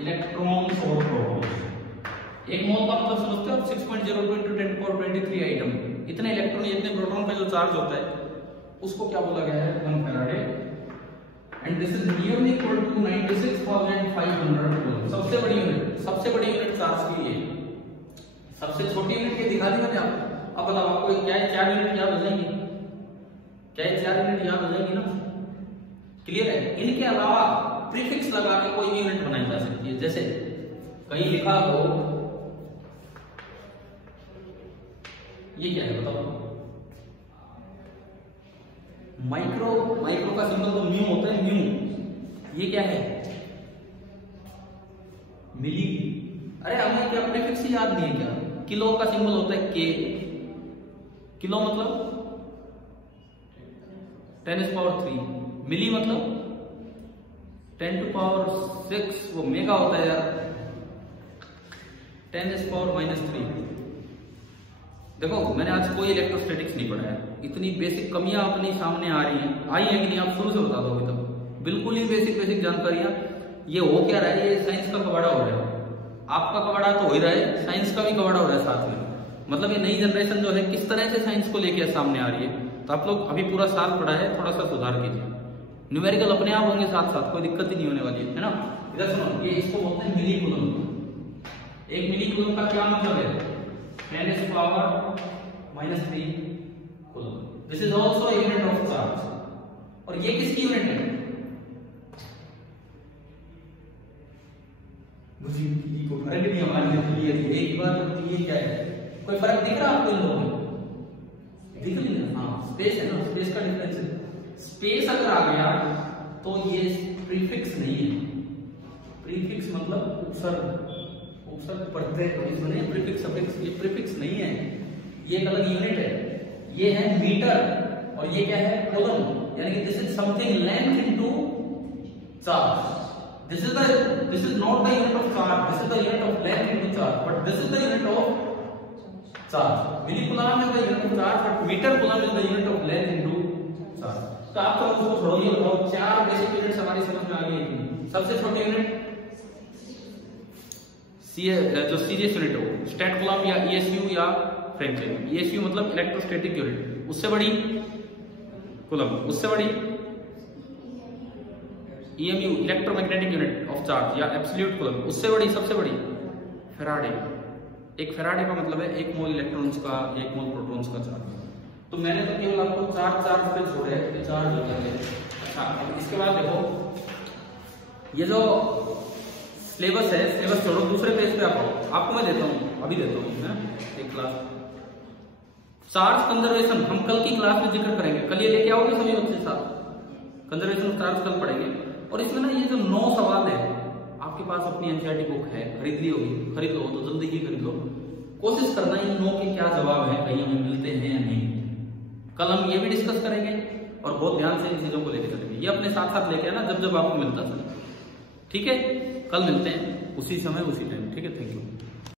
इलेक्ट्रॉन्स और प्रोटॉन्स। एक मोल का मतलब समझते हो 6.02 × 10⁻23 आइटम, इतने इलेक्ट्रॉन इतने प्रोटॉन पे जो चार्ज होता है उसको क्या बोला गया है 1 faraday. And this is nearly equal to 96,500 coulomb. सबसे बड़ी यूनिट चार्ज की है। सबसे छोटी यूनिट ये दिखा दी मैंने आपको। अब बताओ आपको क्या है 4 यूनिट याद हो जाएंगी? क्या है 4 यूनिट याद हो जाएंगी ना? क्लियर है? इनके अलावा प्रीफिक्स लगा के कोई भी यूनिट बनाई जा सकती है। जैसे कहीं लिखा हो, ये क्या है बताओ? माइक्रो का सिंबल तो म्यू होता है, म्यू। ये क्या है? मिली। अरे हमें क्या प्रीफिक्स ही याद नहीं है क्या? किलो का सिंबल होता है के। किलो मतलब 10⁻³ मिली मतलब 10⁻⁶। वो मेगा होता है यार, 10⁻⁻³ देखो मैंने आज कोई इलेक्ट्रोस्टैटिक्स नहीं पढ़ा है। इतनी बेसिक कमियां अपनी सामने आ रही हैं, आई है कि नहीं आप शुरू से बता दो। अभी तक बिल्कुल ही बेसिक जानकारियां। ये हो क्या रहा है? ये साइंस का कबाड़ा हो रहा है। आपका कबाड़ा तो हो ही रहा है, साइंस का भी कबाड़ा हो रहा है साथ में। मतलब ये नई जनरेशन जो है किस तरह से साइंस को लेकर सामने आ रही है। तो आप लोग अभी पूरा साल पढ़ा है, थोड़ा सा सुधार कीजिए। न्यूमेरिकल अपने आप होंगे साथ साथ, कोई दिक्कत ही नहीं होने वाली है ना। इधर सुनो, ये इसको बोलते हैं मिली कूलम। एक मिली कूलम का क्या मतलब है? 10⁻³ coulomb. This is also unit of charge. और ये किसकी यूनिट है? करंट भी हमारी क्लियर है। एक बात ये क्या है? कोई फर्क दिख रहा है आपको इन दोनों में? दिख नहीं रहा? हाँ, स्पेस है ना, स्पेस का डिफरेंस है। स्पेस अगर आ गया तो ये प्रीफिक्स नहीं है। प्रीफिक्स मतलब उपसर्ग प्रत्यय सुने, प्रीफिक्स सफिक्स। ये प्रीफिक्स नहीं है, ये एक अलग यूनिट है। ये है मीटर और ये क्या है? कूलम। यानी कि this is something length into charge. This is not the unit of charge. This is the unit of length into charge. But this is the unit of charge. Millicoulomb is the unit of charge, but meter coulomb is the unit of length into charge. तो आप तो उसको छोड़ो, ये बताओ 4 basic units हमारी समझ में आ गई। सबसे छोटी यूनिट जो सीरियस यूनिट हो, स्टैट कूलम या ESU या फ्रेंच। ESU मतलब इलेक्ट्रोस्टैटिक यूनिट। उससे बड़ी कूलम, उससे बड़ी EMU electromagnetic unit of charge या एब्सोल्यूट कूलम, उससे बड़ी सबसे बड़ी फैराडे। एक फैराडे का मतलब है 1 मोल इलेक्ट्रॉन्स का, 1 मोल प्रोटॉन्स का चार्ज। तो मैंने तो केवल आपको 4 चार्ज पे छोड़े, ये चार्ज हो जाएंगे। अच्छा, इसके बाद देखो ये जो सिलेबस है, सिलेबस छोड़ो, दूसरे पेज पे आपको मैं देता हूँ, अभी देता हूँ एक क्लास। चार्ज कंजर्वेशन हम कल की क्लास में जिक्र करेंगे। कल ये लेके आओगे सभी बच्चे साथ, कंजर्वेशन ऑफ चार्ज कल पढ़ेंगे। और इसमें ना ये जो 9 सवाल है, आपके पास अपनी एनसीईआरटी बुक है, खरीद ली होगी, खरीद लो तो जल्दी ही खरीद लो। कोशिश करना इन 9 के क्या जवाब है, कहीं हमें मिलते हैं या नहीं। कल हम ये भी डिस्कस करेंगे और बहुत ध्यान से इन चीजों को लेकर चलेंगे। ये अपने साथ साथ लेके आना जब जब आपको मिलता था। ठीक है, कल मिलते हैं उसी समय उसी टाइम। ठीक है, थैंक यू।